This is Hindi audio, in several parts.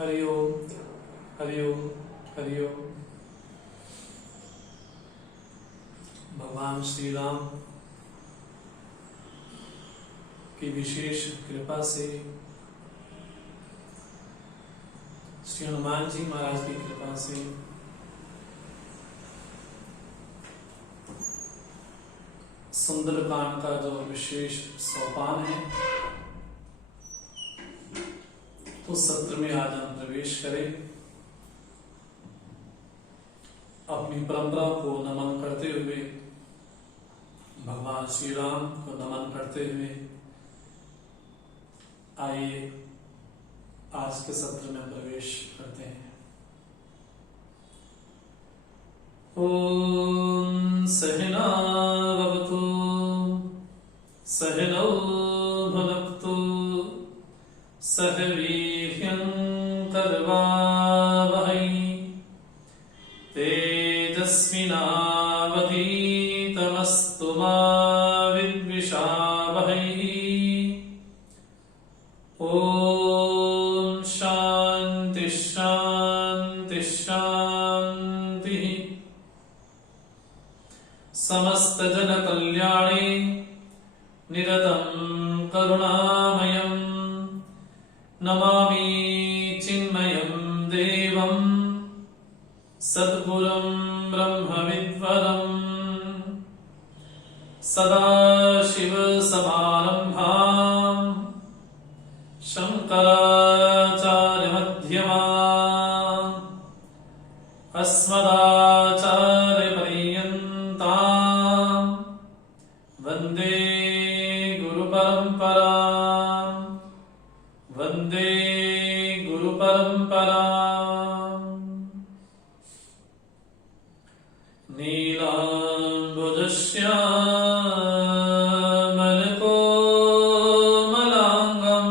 हरि ओम, हरि ओम, हरि ओम। भगवान श्री राम की विशेष कृपा से, श्री हनुमान जी महाराज की कृपा से सुंदरकांड का जो विशेष सोपान है उस सत्र में आज हम प्रवेश करें। अपनी परंपरा को नमन करते हुए, भगवान श्री राम को नमन करते हुए आइए आज के सत्र में प्रवेश करते हैं। ओम सहना भवतु सहनौ भुनक्तु सह वीर्यं करवावहै तेजस्विनावधीतमस्तु मा विद्विषावहै। ओम शांति शांति शांति। समस्त जन कल्याणे निरतं करुणामयं नमामि चिन्मयं देवं सद्गुरुं ब्रह्मविद्वरं सदाशिवसमारम्भां शङ्कराचार्यमध्यमाम् अस्मदाचार्यपर्यन्तां वन्दे गुरुपरम्परां, वन्दे गुरुपरम्पराम्। नीलाम्बुजश्यामलकोमलाङ्गं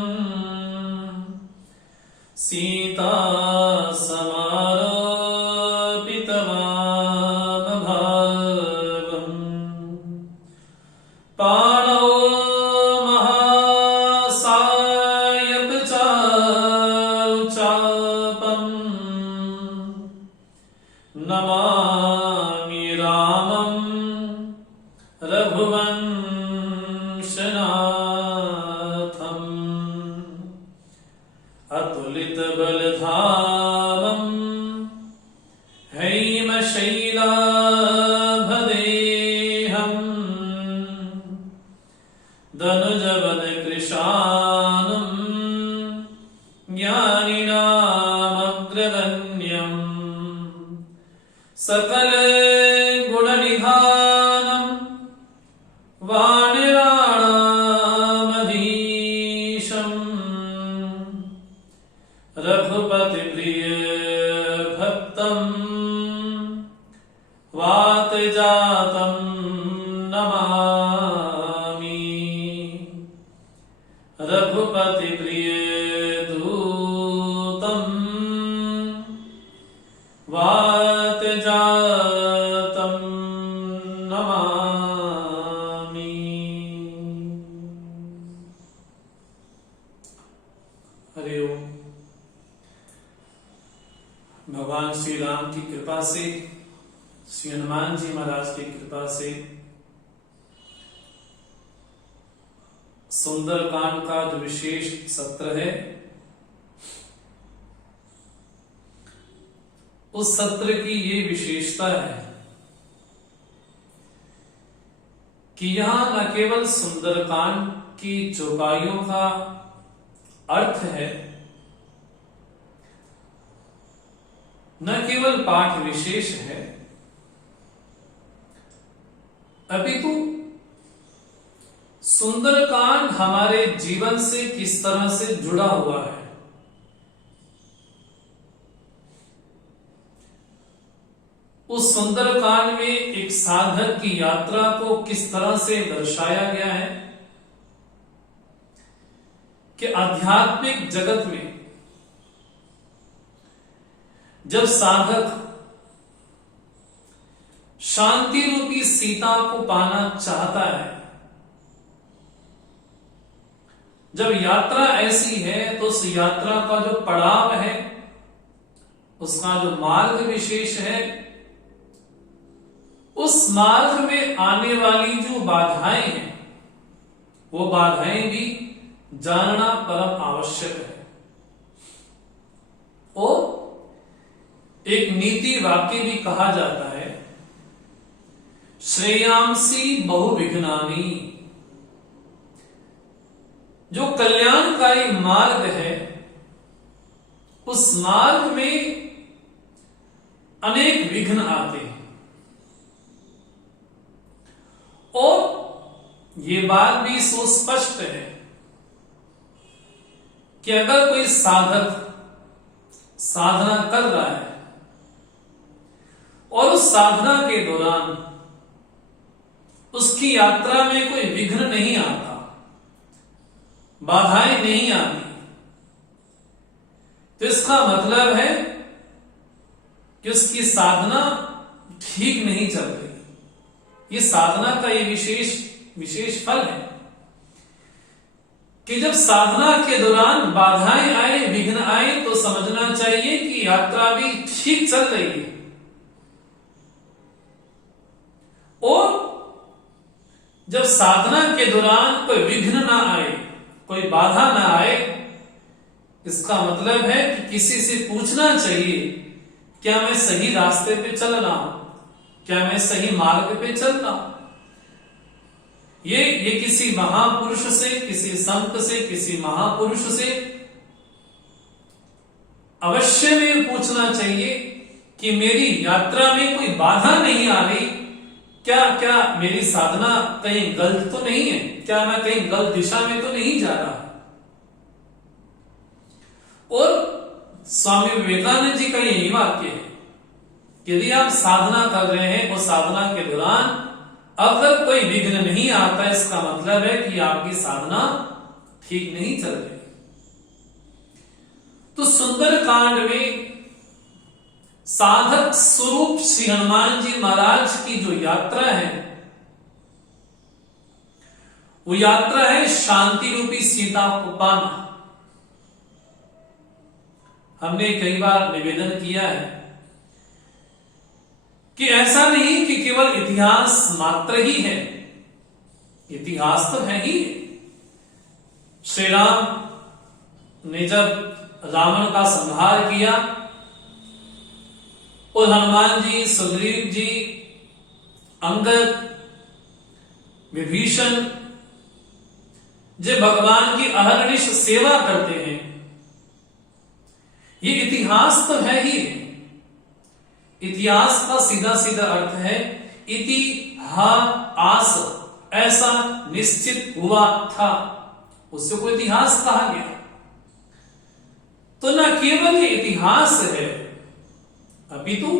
सीतासमारोपितवामभागम् पाणौ महासायकचारुचापम् नमामि रामं रघुवंशनाथम् अतुलितबलधामं हैमशैलाभदेहम् धनुजवनकृशानं ज्ञानिनामग्रगण्यम् सकलगुणनिधानं वानराणामधीशम् रघुपतिप्रियभक्तं वातजातं नमामि रघुपतिप्रियदूतं वातजातं नमामि। हरि ओम। भगवान श्री राम की कृपा से, श्री हनुमान जी महाराज की कृपा से सुंदरकांड का जो विशेष सत्र है उस सत्र की ये विशेषता है कि यहां न केवल सुंदरकांड की चौपाइयों का अर्थ है, न केवल पाठ विशेष है, अपितु सुंदरकांड हमारे जीवन से किस तरह से जुड़ा हुआ है, उस सुंदरकांड में एक साधक की यात्रा को किस तरह से दर्शाया गया है कि आध्यात्मिक जगत में जब साधक शांति रूपी सीता को पाना चाहता है, जब यात्रा ऐसी है तो उस यात्रा का जो पड़ाव है उसका जो मार्ग विशेष है, उस मार्ग में आने वाली जो बाधाएं हैं, वो बाधाएं भी जानना परम आवश्यक है। और एक नीति वाक्य भी कहा जाता है, श्रेयांसी बहुविघ्नानि। जो कल्याणकारी मार्ग है, उस मार्ग में अनेक विघ्न आते हैं। और ये बात भी सुस्पष्ट है कि अगर कोई साधक साधना कर रहा है और उस साधना के दौरान उसकी यात्रा में कोई विघ्न नहीं आता, बाधाएं नहीं आती, तो इसका मतलब है कि उसकी साधना ठीक नहीं चल रही। ये साधना का ये विशेष फल है कि जब साधना के दौरान बाधाएं आए, विघ्न आए, तो समझना चाहिए कि यात्रा भी ठीक चल रही है। और जब साधना के दौरान कोई विघ्न ना आए, कोई बाधा ना आए, इसका मतलब है कि किसी से पूछना चाहिए, क्या मैं सही रास्ते पे चल रहा हूं, क्या मैं सही मार्ग पे चल रहा हूं। ये किसी महापुरुष से, किसी संत से, किसी महापुरुष से अवश्य में पूछना चाहिए कि मेरी यात्रा में कोई बाधा नहीं आ रही, क्या मेरी साधना कहीं गलत तो नहीं है, क्या मैं कहीं गलत दिशा में तो नहीं जा रहा। और स्वामी विवेकानंद जी का यही वाक्य है, यदि आप साधना कर रहे हैं और साधना के दौरान अगर कोई विघ्न नहीं आता, इसका मतलब है कि आपकी साधना ठीक नहीं चल रही। तो सुंदर कांड में साधक स्वरूप श्री हनुमान जी महाराज की जो यात्रा है, वो यात्रा है शांति रूपी सीता को पाना। हमने कई बार निवेदन किया है कि ऐसा नहीं कि केवल इतिहास मात्र ही है, इतिहास तो है ही। श्री राम ने जब रावण का संहार किया और हनुमान जी, सुग्रीव जी, अंगद, विभीषण जो भगवान की अहर्निश सेवा करते हैं, ये इतिहास तो है ही। इतिहास का सीधा सीधा अर्थ है इतिहास, ऐसा निश्चित हुआ था, उससे कोई इतिहास कहा गया। तो न केवल ये इतिहास है, अपितु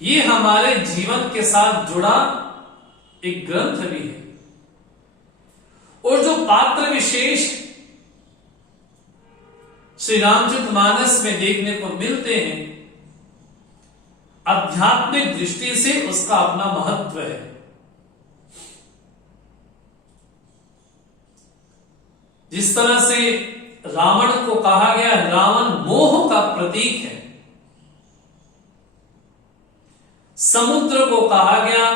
ये हमारे जीवन के साथ जुड़ा एक ग्रंथ भी है। और जो पात्र विशेष श्री रामचरितमानस में देखने को मिलते हैं, आध्यात्मिक दृष्टि से उसका अपना महत्व है। जिस तरह से रावण को कहा गया रावण मोह का प्रतीक है, समुद्र को कहा गया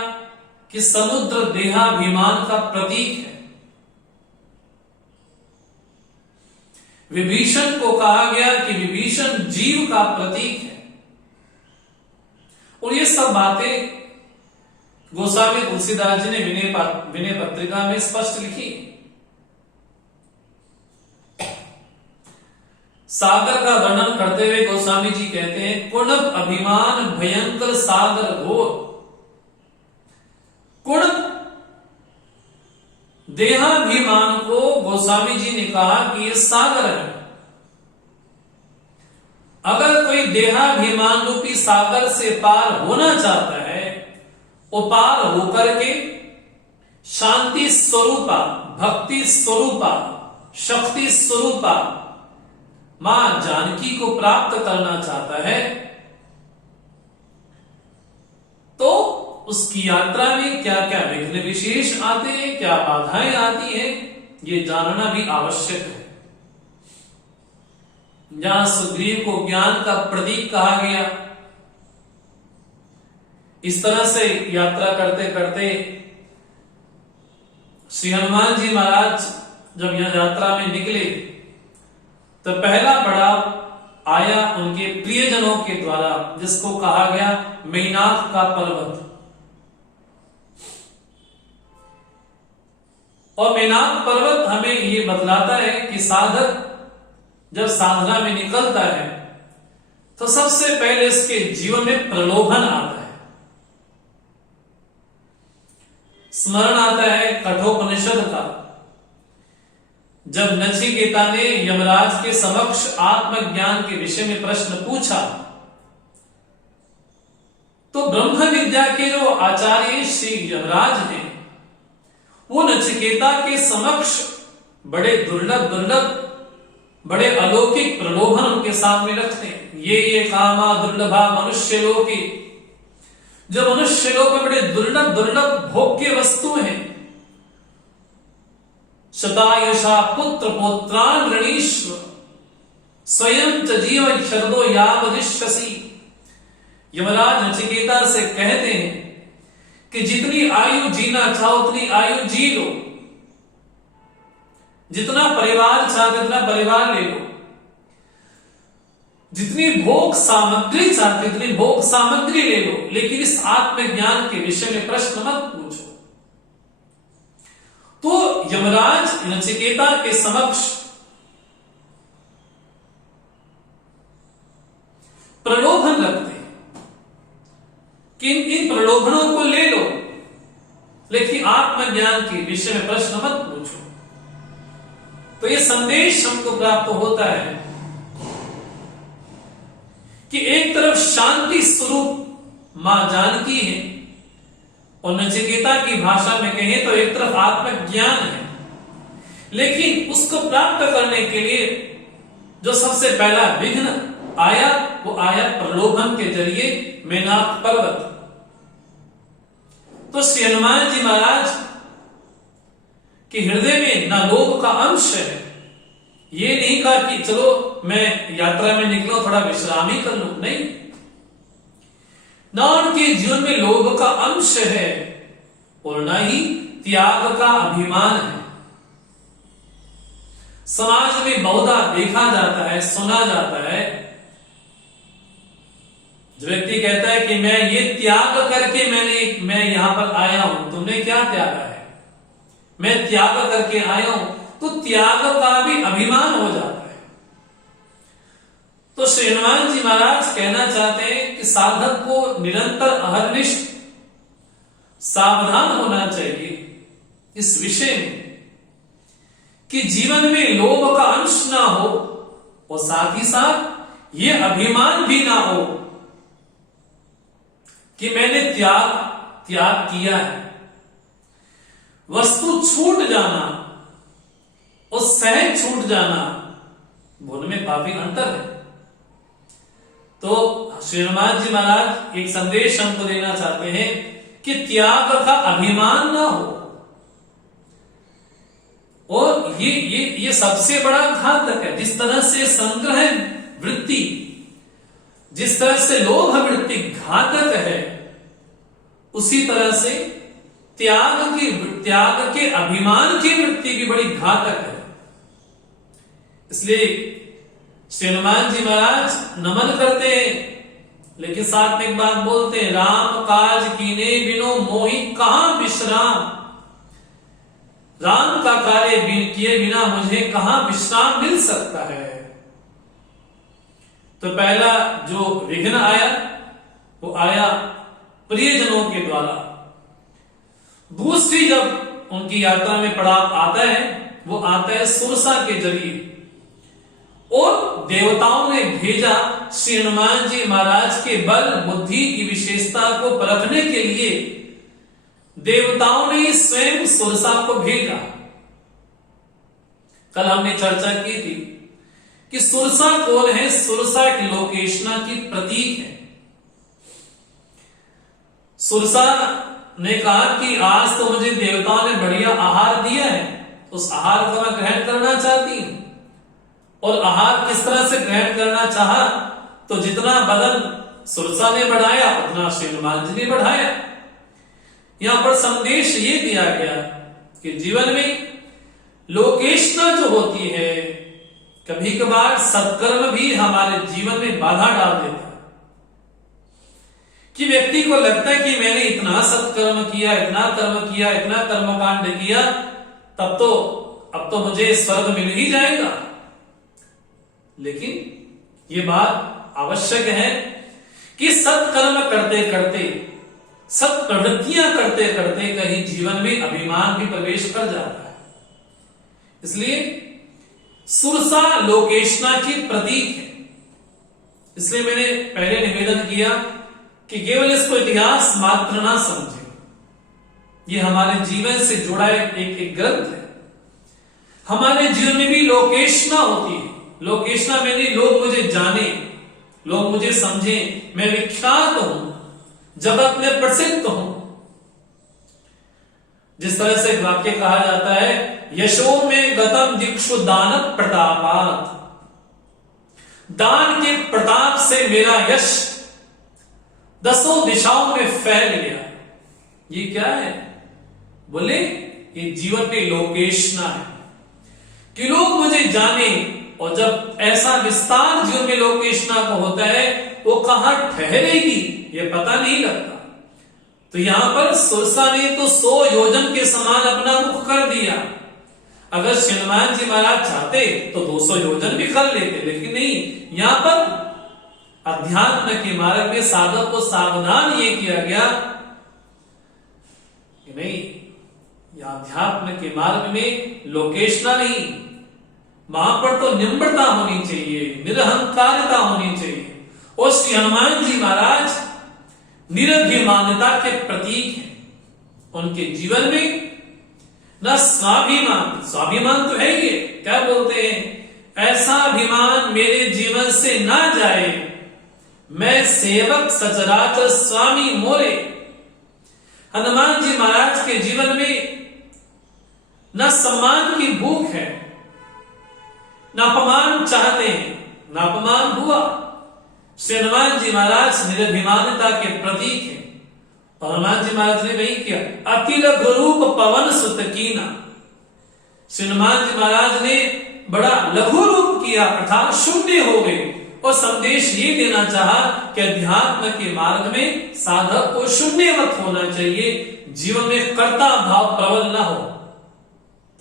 कि समुद्र देहाभिमान का प्रतीक है, विभीषण को कहा गया कि विभीषण जीव का प्रतीक है। और ये सब बातें गोस्वामी तुलसीदास जी ने विनय पत्रिका में स्पष्ट लिखी। सागर का वर्णन करते हुए गोस्वामी जी कहते हैं, कुणप अभिमान भयंकर सागर घोर। कुणप देहाभिमान को गोस्वामी जी ने कहा कि ये सागर है। अगर कोई देहाभिमान रूपी सागर से पार होना चाहता है, वो पार होकर के शांति स्वरूपा, भक्ति स्वरूपा, शक्ति स्वरूपा मां जानकी को प्राप्त करना चाहता है, तो उसकी यात्रा में क्या क्या विघ्न विशेष आते हैं, क्या बाधाएं आती हैं, ये जानना भी आवश्यक है। जहां सुग्रीव को ज्ञान का प्रतीक कहा गया। इस तरह से यात्रा करते करते श्री हनुमान जी महाराज जब यह यात्रा में निकले तो पहला पड़ाव आया उनके प्रियजनों के द्वारा, जिसको कहा गया मेनाक का पर्वत। और मेनाक पर्वत हमें ये बतलाता है कि साधक जब साधना में निकलता है तो सबसे पहले इसके जीवन में प्रलोभन आता है, स्मरण आता है कठोपनिषद का, जब नचिकेता ने यमराज के समक्ष आत्मज्ञान के विषय में प्रश्न पूछा तो ब्रह्म विद्या के जो आचार्य श्री यमराज हैं वो नचिकेता के समक्ष बड़े दुर्लभ बड़े अलौकिक प्रलोभन उनके सामने रखते हैं। ये कामा दुर्लभा मनुष्य लोके, जो मनुष्य लोक में बड़े दुर्लभ भोग्य वस्तु हैं। शतायुषा पुत्र पौत्रान ऋणीश्व स्वयं च जीवन शरदो यावदिष्यसि। यमराज नचिकेता से कहते हैं कि जितनी आयु जीना चाहो उतनी आयु जी लो, जितना परिवार चाहते उतना परिवार ले लो, जितनी भोग सामग्री चाहते उतनी भोग सामग्री ले लो, लेकिन इस आत्मज्ञान के विषय में प्रश्न मत पूछो। तो यमराज नचिकेता के समक्ष प्रलोभन रखते हैं कि इन प्रलोभनों को ले लो, लेकिन आत्मज्ञान के विषय में प्रश्न मत पूछो। तो ये संदेश हमको प्राप्त होता है कि एक तरफ शांति स्वरूप मां जानकी है और नचिकेता की भाषा में कहें तो एक तरफ आत्मज्ञान है, लेकिन उसको प्राप्त करने के लिए जो सबसे पहला विघ्न आया वो आया प्रलोभन के जरिए मेनाक पर्वत। तो श्री हनुमान जी महाराज कि हृदय में न लोभ का अंश है। ये नहीं कहा कि चलो मैं यात्रा में निकलो थोड़ा विश्राम ही कर लूं, नहीं, न उनके जीवन में लोभ का अंश है और न ही त्याग का अभिमान है। समाज में बहुधा देखा जाता है, सुना जाता है, जो व्यक्ति कहता है कि मैं ये त्याग करके मैं यहां पर आया हूं, तुमने क्या त्यागा है, मैं त्याग करके आया हूं, तो त्याग का भी अभिमान हो जाता है। तो श्री हनुमान जी महाराज कहना चाहते हैं कि साधक को निरंतर अहर्निश सावधान होना चाहिए इस विषय में कि जीवन में लोभ का अंश ना हो और साथ ही साथ ये अभिमान भी ना हो कि मैंने त्याग किया है। वस्तु छूट जाना और सहज छूट जाना, दोनों में काफी अंतर है। तो श्री हनुमान जी महाराज एक संदेश हमको देना चाहते हैं कि त्याग का अभिमान ना हो, और ये सबसे बड़ा घातक है। जिस तरह से संग्रह वृत्ति, जिस तरह से लोभ वृत्ति घातक है, उसी तरह से त्याग के अभिमान की वृत्ति भी बड़ी घातक है। इसलिए श्री हनुमान जी महाराज नमन करते हैं, लेकिन साथ में एक बात बोलते हैं, राम काज कीने बिनो मोहि कहां विश्राम। राम का कार्य किए बिना मुझे कहां विश्राम मिल सकता है। तो पहला जो विघ्न आया वो आया प्रियजनों के द्वारा। दूसरी जब उनकी यात्रा में पड़ाव आता है वो आता है सुरसा के जरिए, और देवताओं ने भेजा श्री हनुमान जी महाराज के बल बुद्धि की विशेषता को परखने के लिए। देवताओं ने स्वयं सुरसा को भेजा। कल हमने चर्चा की थी कि सुरसा कौन है। सुरसा एक लोकेशना की प्रतीक है। सुरसा ने कहा कि आज तो मुझे देवताओं ने बढ़िया आहार दिया है, उस आहार को मैं ग्रहण करना चाहती हूं। और आहार किस तरह से ग्रहण करना चाहा, तो जितना बदन सुरसा ने बढ़ाया उतना श्री हनुमान जी ने बढ़ाया। यहां पर संदेश ये दिया गया कि जीवन में लोकेशना जो होती है, कभी कभार सत्कर्म भी हमारे जीवन में बाधा डाल देता है कि व्यक्ति को लगता है कि मैंने इतना सत्कर्म किया, इतना कर्म किया, इतना कर्मकांड किया, तब तो अब तो मुझे स्वर्ग मिल ही जाएगा। लेकिन ये बात आवश्यक है कि सत्कर्म करते करते, सत्प्रवृत्तियां करते करते कहीं जीवन में अभिमान भी प्रवेश कर जाता है। इसलिए सुरसा लोकेशना की प्रतीक है। इसलिए मैंने पहले निवेदन किया कि केवल इसको इतिहास मात्र ना समझे, ये हमारे जीवन से जुड़ा एक ग्रंथ है। हमारे जीवन में भी लोकेशना होती है। लोकेशना मैंने लोग मुझे जाने, लोग मुझे समझे, मैं विख्यात हूं, जगत में प्रसिद्ध हूं। जिस तरह से वाक्य कहा जाता है, यशो में गतम दिक्षु दान प्रतापात, दान के प्रताप से मेरा यश दसों दिशाओं में फैल गया। ये क्या है? बोले ये जीवन में लोकेशना है कि लोग मुझे जाने, और जब ऐसा विस्तार जीवन में लोकेशना को होता है, वो कहां ठहरेगी ये पता नहीं लगता। तो यहां पर सुरसा ने तो 100 योजन के समान अपना मुख कर दिया। अगर श्री हनुमान जी महाराज चाहते तो 200 योजन भी कर लेते, लेकिन नहीं, यहां पर अध्यात्म के मार्ग में साधक को सावधान ये किया गया कि नहीं, यह अध्यात्म के मार्ग में लोकेशना नहीं, वहां पर तो निम्रता होनी चाहिए, निरहंकारता होनी चाहिए। और श्री हनुमान जी महाराज निरभिमानता के प्रतीक हैं। उनके जीवन में न स्वाभिमान, स्वाभिमान तो है ये, क्या बोलते हैं, ऐसा अभिमान मेरे जीवन से ना जाए, मैं सेवक सचराचर स्वामी मोरे। हनुमान जी महाराज के जीवन में न सम्मान की भूख है, न अपमान चाहते हैं, न अपमान हुआ। श्री हनुमान जी महाराज निरभिमानता के प्रतीक हैं। और हनुमान जी महाराज ने वही किया, अति लघु रूप पवन सुत कीना। श्री हनुमान जी महाराज ने बड़ा लघु रूप किया, अर्थात शून्य हो गए, और संदेश ये देना चाहा कि अध्यात्म के मार्ग में साधक को शून्यवत होना चाहिए, जीवन में कर्ता भाव प्रबल न हो।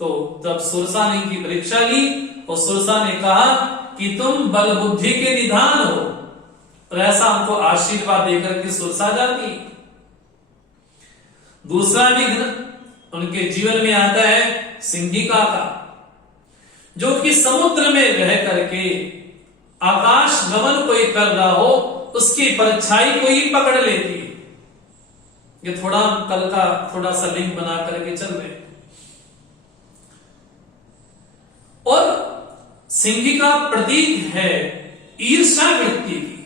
तो जब सुरसा ने की परीक्षा ली और सुरसा ने कहा कि तुम बल बुद्धि के निधान हो, और ऐसा हमको आशीर्वाद देकर के सुरसा जाती। दूसरा विघ्न उनके जीवन में आता है सिंहिका का, जो कि समुद्र में रह करके आकाश गमन कोई कर रहा हो, उसकी परछाई को ही पकड़ लेती है। ये थोड़ा कल का थोड़ा सा लिंक बना करके चल रहे। और सिंहिका प्रतीक है ईर्ष्या वृत्ति की।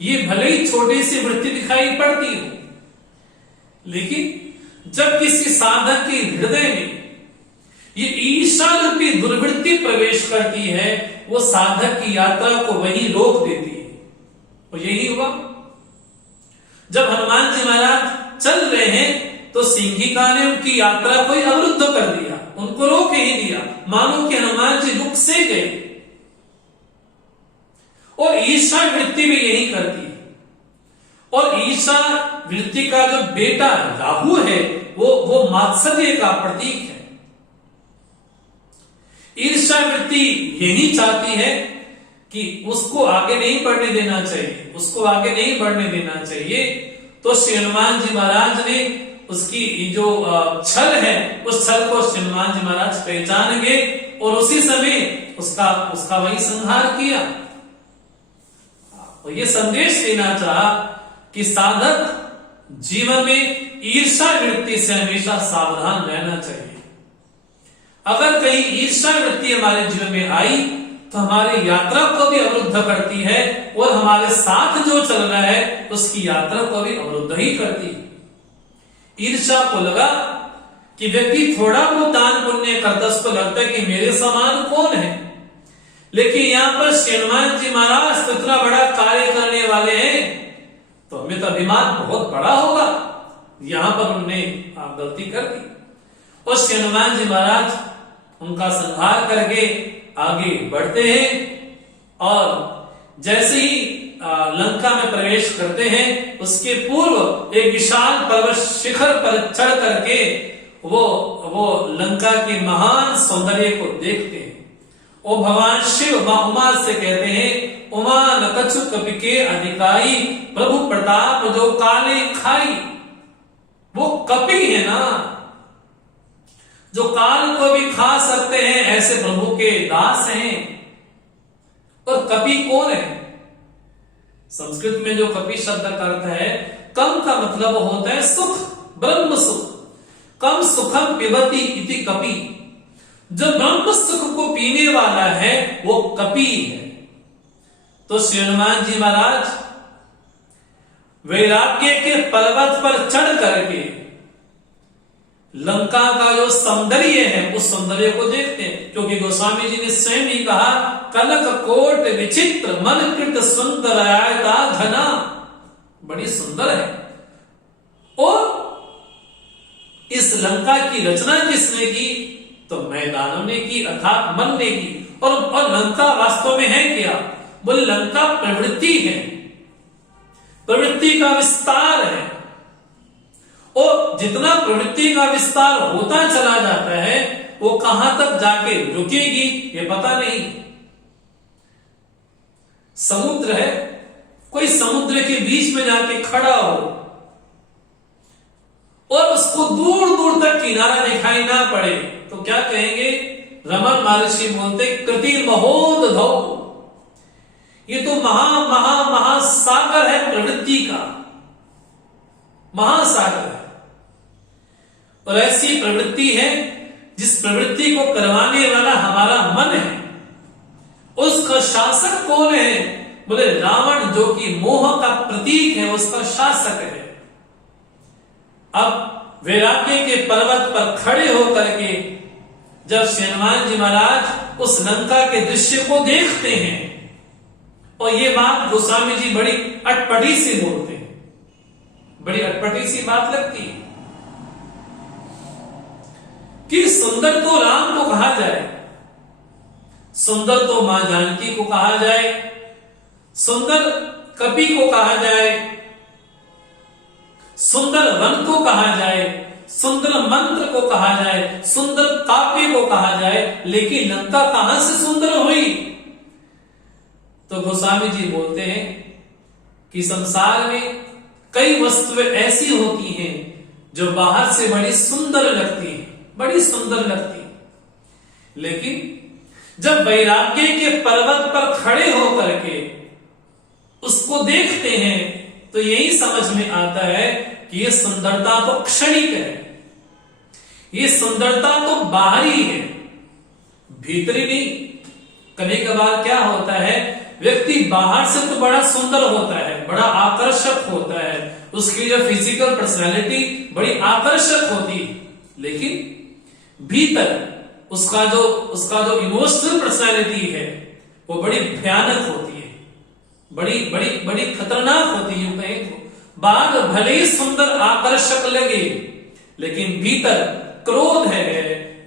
ये भले ही छोटी सी वृत्ति दिखाई पड़ती हो, लेकिन जब किसी साधक के हृदय में ये ईर्ष्या रूपी दुर्वृत्ति प्रवेश करती है, वो साधक की यात्रा को वहीं रोक देती है। और यही हुआ जब हनुमान जी महाराज चल रहे हैं, तो सिंहिका ने उनकी यात्रा को अवरुद्ध कर दिया, उनको रोक ही दिया, मानो कि हनुमान जी रुक से गए। और ईर्ष्या वृत्ति भी यही करती है। और ईर्ष्या वृत्ति का जो बेटा राहु है, वो मात्सर्य का प्रतीक है। ईर्ष्या वृत्ति यही चाहती है कि उसको आगे नहीं बढ़ने देना चाहिए, उसको आगे नहीं बढ़ने देना चाहिए। तो श्री हनुमान जी महाराज ने उसकी जो छल है, उस छल को श्री हनुमान जी महाराज पहचान गए और उसी समय उसका वही संहार किया। और ये संदेश देना चाहा कि साधक जीवन में ईर्ष्या वृत्ति से हमेशा सावधान रहना चाहिए। अगर कहीं ईर्ष्या वृत्ति हमारे जीवन में आई तो हमारी यात्रा को भी अवरुद्ध करती है, और हमारे साथ जो चल रहा है उसकी यात्रा को भी अवरुद्ध ही करती है। ईर्ष्या को लगा कि व्यक्ति थोड़ा बहुत दान पुण्य करता, उसको लगता है कि मेरे समान कौन है, लेकिन यहाँ पर श्री हनुमान जी महाराज तो इतना बड़ा कार्य करने वाले हैं, तो हमें तो अभिमान बहुत बड़ा होगा। यहां पर उन्होंने आप गलती कर दी। और श्री हनुमान जी महाराज उनका संहार करके आगे बढ़ते हैं और जैसे ही लंका में प्रवेश करते हैं, उसके पूर्व एक विशाल पर्वत शिखर पर चढ़ करके वो लंका के महान सौंदर्य को देखते हैं। वो भगवान शिव मां उमा से कहते हैं, उमा न कछु कपि के अधिकाई, प्रभु प्रताप जो काले खाई। वो कपि है ना, जो काल को भी खा सकते हैं, ऐसे प्रभु के दास हैं। और कपि कौन है? संस्कृत में जो कपि शब्द का अर्थ है, कम का मतलब होता है सुख, ब्रह्म सुख। कम सुखम पिबती इति कपि। जो ब्रह्म सुख को पीने वाला है वो कपि है। तो श्री हनुमान जी महाराज वैराग्य के पर्वत पर चढ़ करके लंका का जो सौंदर्य है उस सौंदर्य को देखते हैं, क्योंकि गोस्वामी जी ने स्वयं ही कहा, कनक कोट विचित्र मन कृत सुंदर आयता घना। बड़ी सुंदर है। और इस लंका की रचना किसने की? तो मैदानों ने की, अर्थात मन ने की। और लंका वास्तव में है क्या? बोले लंका प्रवृत्ति है, प्रवृत्ति का विस्तार है। और जितना प्रवृत्ति का विस्तार होता चला जाता है, वो कहां तक जाके रुकेगी ये पता नहीं। समुद्र है, कोई समुद्र के बीच में जाके खड़ा हो और उसको दूर दूर तक किनारा दिखाई ना पड़े, तो क्या कहेंगे? रमन महर्षि बोलते, कृति महोद धौ। ये तो महासागर है, प्रवृत्ति का महासागर है। और ऐसी प्रवृत्ति है जिस प्रवृत्ति को करवाने वाला हमारा मन है। उसका शासक कौन है? बोले रावण, जो कि मोह का प्रतीक है, उसका शासक है। अब वैराग्य के पर्वत पर खड़े होकर के जब श्री हनुमान जी महाराज उस लंका के दृश्य को देखते हैं, और ये बात गोस्वामी जी बड़ी अटपटी सी बोलते हैं, बड़ी अटपटी सी बात लगती है कि सुंदर तो राम को कहा जाए, सुंदर तो मां जानकी को कहा जाए, सुंदर कपि को कहा जाए, सुंदर वन को कहा जाए, सुंदर मंत्र को कहा जाए, सुंदर काव्य को कहा जाए, लेकिन लंका कहां से सुंदर हुई? तो गोस्वामी जी बोलते हैं कि संसार में कई वस्तुएं ऐसी होती हैं जो बाहर से बड़ी सुंदर लगती हैं, बड़ी सुंदर लगती हैं, लेकिन जब वैराग्य के पर्वत पर खड़े होकर के उसको देखते हैं तो यही समझ में आता है कि ये सुंदरता तो क्षणिक है, ये सुंदरता तो बाहरी है, भीतरी नहीं। कभी कभार क्या होता है, व्यक्ति बाहर से तो बड़ा सुंदर होता है, बड़ा आकर्षक होता है, उसकी जो फिजिकल पर्सनैलिटी बड़ी आकर्षक होती है, लेकिन भीतर उसका जो इमोशनल पर्सनैलिटी है वो बड़ी भयानक होती है, बड़ी बड़ी बड़ी खतरनाक होती है। यूं कहें तो बाहर भले ही सुंदर आकर्षक लगे, लेकिन भीतर क्रोध है,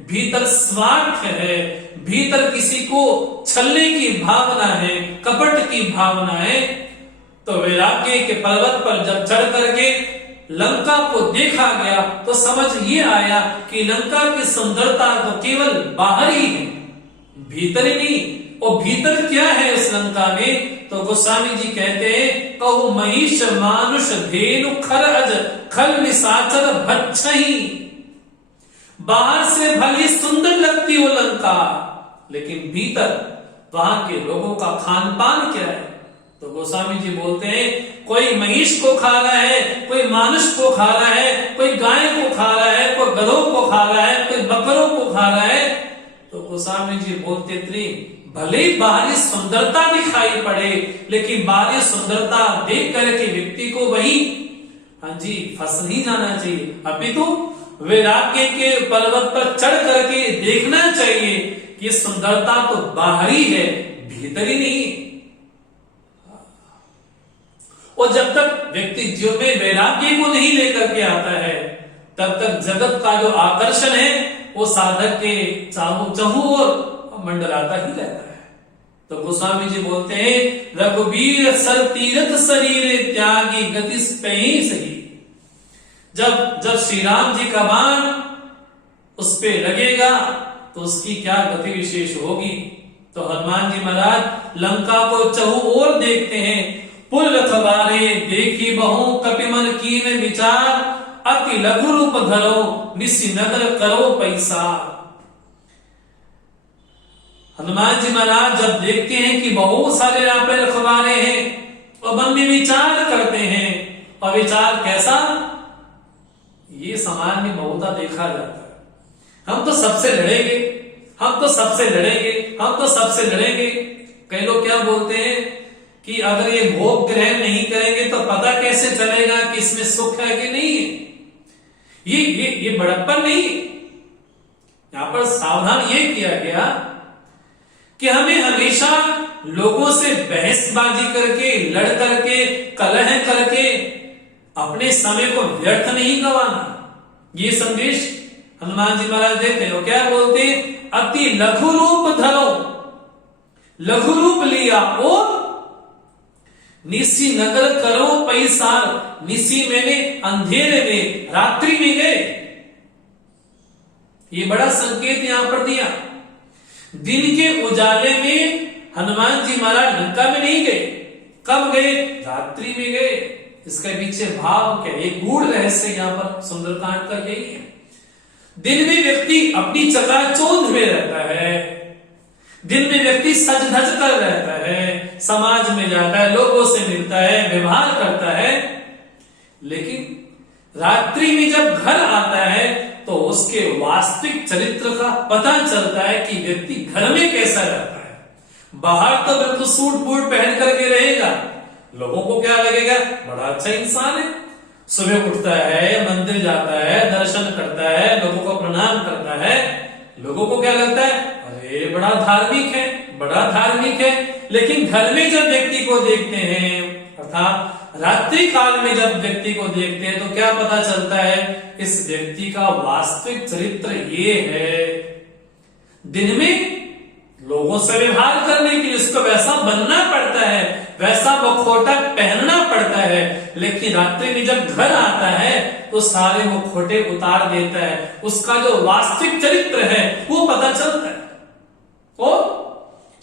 भीतर स्वार्थ है, भीतर किसी को छलने की भावना है, कपट की भावना है। तो वैराग्य के पर्वत पर जब चढ़ करके लंका को देखा गया तो समझ ये आया कि लंका की सुंदरता तो केवल बाहर ही है, भीतर ही नहीं। और भीतर क्या है उस लंका में? तो गोस्वामी जी कहते हैं, कहु महिष मानुष धेनु खर अज खल निशाचर भच्छही। बाहर से भले सुंदर लगती वो लंका, लेकिन भीतर वहां के लोगों का खान पान क्या है? तो गोस्वामी जी बोलते हैं, कोई महिष को खा रहा है, कोई मानुष को खा रहा है, कोई गाय को खा रहा है, कोई गधों को खा रहा है, कोई बकरों को खा रहा है। तो गोस्वामी जी बोलते थे, भले ही बाहरी सुंदरता दिखाई पड़े, लेकिन बाहरी सुंदरता देख करके व्यक्ति को वही हाँ जी फंस नहीं जाना चाहिए। अभी तो वैराग्य के पर्वत पर चढ़ करके देखना चाहिए कि सुंदरता तो बाहरी है, भीतर ही नहीं है। और जब तक व्यक्ति जीवन में वैराग्य को नहीं लेकर के आता है, तब तक जगत का जो आकर्षण है वो साधक के चहु और मंडलाता ही रहता है। तो गोस्वामी जी बोलते हैं, रघुबीर सर तीरथ शरीर त्यागी गति सही। जब श्री राम जी का बाण उस पे लगेगा तो उसकी क्या गति विशेष होगी। तो हनुमान जी महाराज लंका को चहु ओर देखते हैं। पुल रखवारे देखी बहु कपिमन कीन विचार, अति लघु रूप धरो निसी नगर करो पैसा। हनुमान जी महाराज जब देखते हैं कि बहुत सारे यहाँ पे रखवारे हैं और मन में विचार करते हैं, और विचार कैसा, ये समाज में बहुता देखा जाता है। हम तो सबसे लड़ेंगे, हम तो सबसे लड़ेंगे, हम तो सबसे लड़ेंगे। कई लोग क्या बोलते हैं कि अगर ये भोग ग्रहण नहीं करेंगे तो पता कैसे चलेगा कि इसमें सुख है कि नहीं है। ये बड़प्पन नहीं। यहां पर सावधान ये किया गया कि हमें हमेशा लोगों से बहसबाजी करके, लड़ करके, कलह करके अपने समय को व्यर्थ नहीं गवाना। ये संदेश हनुमान जी महाराज देते हो। क्या बोलते, अति लघु रूप धरो, लघु रूप लिया और निसी नगर करो पैसार। निसी मैंने अंधेरे में, रात्रि में गए। ये बड़ा संकेत यहां पर दिया। दिन के उजाले में हनुमान जी महाराज लंका में नहीं गए। कब गए, रात्रि में गए। इसके पीछे भाव क्या, एक गूढ़ रहस्य यहां पर सुंदरकांड का यही है। दिन में व्यक्ति अपनी चकाचौंध में रहता है, दिन में व्यक्ति सज धज कर रहता है, समाज में जाता है, लोगों से मिलता है, व्यवहार करता है। लेकिन रात्रि में जब घर आता है तो उसके वास्तविक चरित्र का पता चलता है कि व्यक्ति घर में कैसा रहता है। बाहर तो बिल्कुल सूट बूट पहन करके रहेगा, लोगों को क्या लगेगा, बड़ा अच्छा इंसान है। सुबह उठता है, मंदिर जाता है, दर्शन करता है, लोगों को प्रणाम करता है। लोगों को क्या लगता है, अरे बड़ा धार्मिक है, बड़ा धार्मिक है। लेकिन घर में जब व्यक्ति को देखते हैं, अर्थात रात्रि काल में जब व्यक्ति को देखते हैं, तो क्या पता चलता है, इस व्यक्ति का वास्तविक चरित्र ये है। दिन में लोगों से व्यवहार करने के लिए उसको वैसा बनना पड़ता है, वैसा मुखौटा पहनना पड़ता है। लेकिन रात्रि में जब घर आता है तो सारे मुखौटे उतार देता है, उसका जो वास्तविक चरित्र है वो पता चलता है। और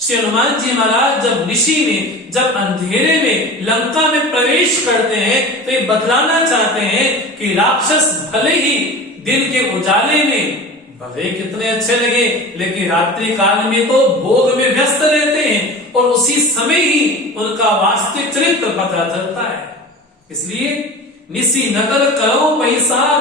श्री हनुमान जी महाराज जब निशी में, जब अंधेरे में लंका में प्रवेश करते हैं तो ये बतलाना चाहते हैं कि राक्षस भले ही दिन के उजाले में भले कितने अच्छे लगे, लेकिन रात्रि काल में तो भोग में व्यस्त रहते हैं और उसी समय ही उनका वास्तविक चरित्र पता चलता है। इसलिए निसी नगर करो पैसार,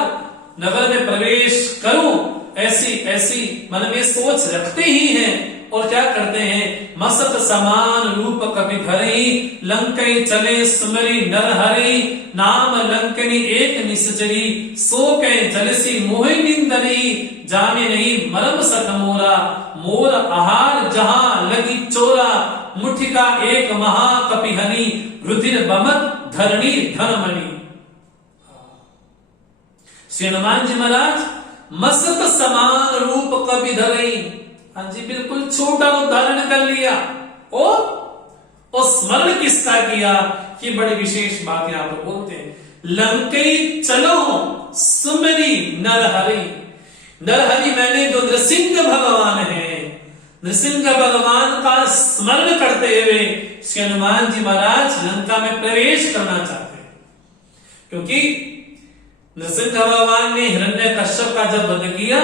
नगर में प्रवेश करो, ऐसी मन में सोच रखते ही हैं। और क्या करते हैं, मसत समान रूप कपि धरई, लंकई चले सुमरी नर हरई, नाम लंकनी एक निश्चरी, सो कै जलसी मोहि निंदरी, जाने नहीं मरम सत मोरा, मोर आहार जहां लगी चोरा, मुठिका एक महा कपिहनी, रुधिर बमत धरणी धनमणि। श्री हनुमान जी महाराज मसत समान रूप कपि धरई, हाँ जी बिल्कुल छोटा उदाहरण कर लिया। और स्मरण किसका किया, कि बड़ी विशेष बात यहां पर बोलते हैं, लंकई चलो सुमरी नरहरि। नरहरि मैंने जो नृसिंह भगवान है, नृसिंह भगवान का स्मरण करते हुए श्री हनुमान जी महाराज लंका में प्रवेश करना चाहते हैं। क्योंकि नृसिंह भगवान ने हिरण्यकश्यप का जब वध किया,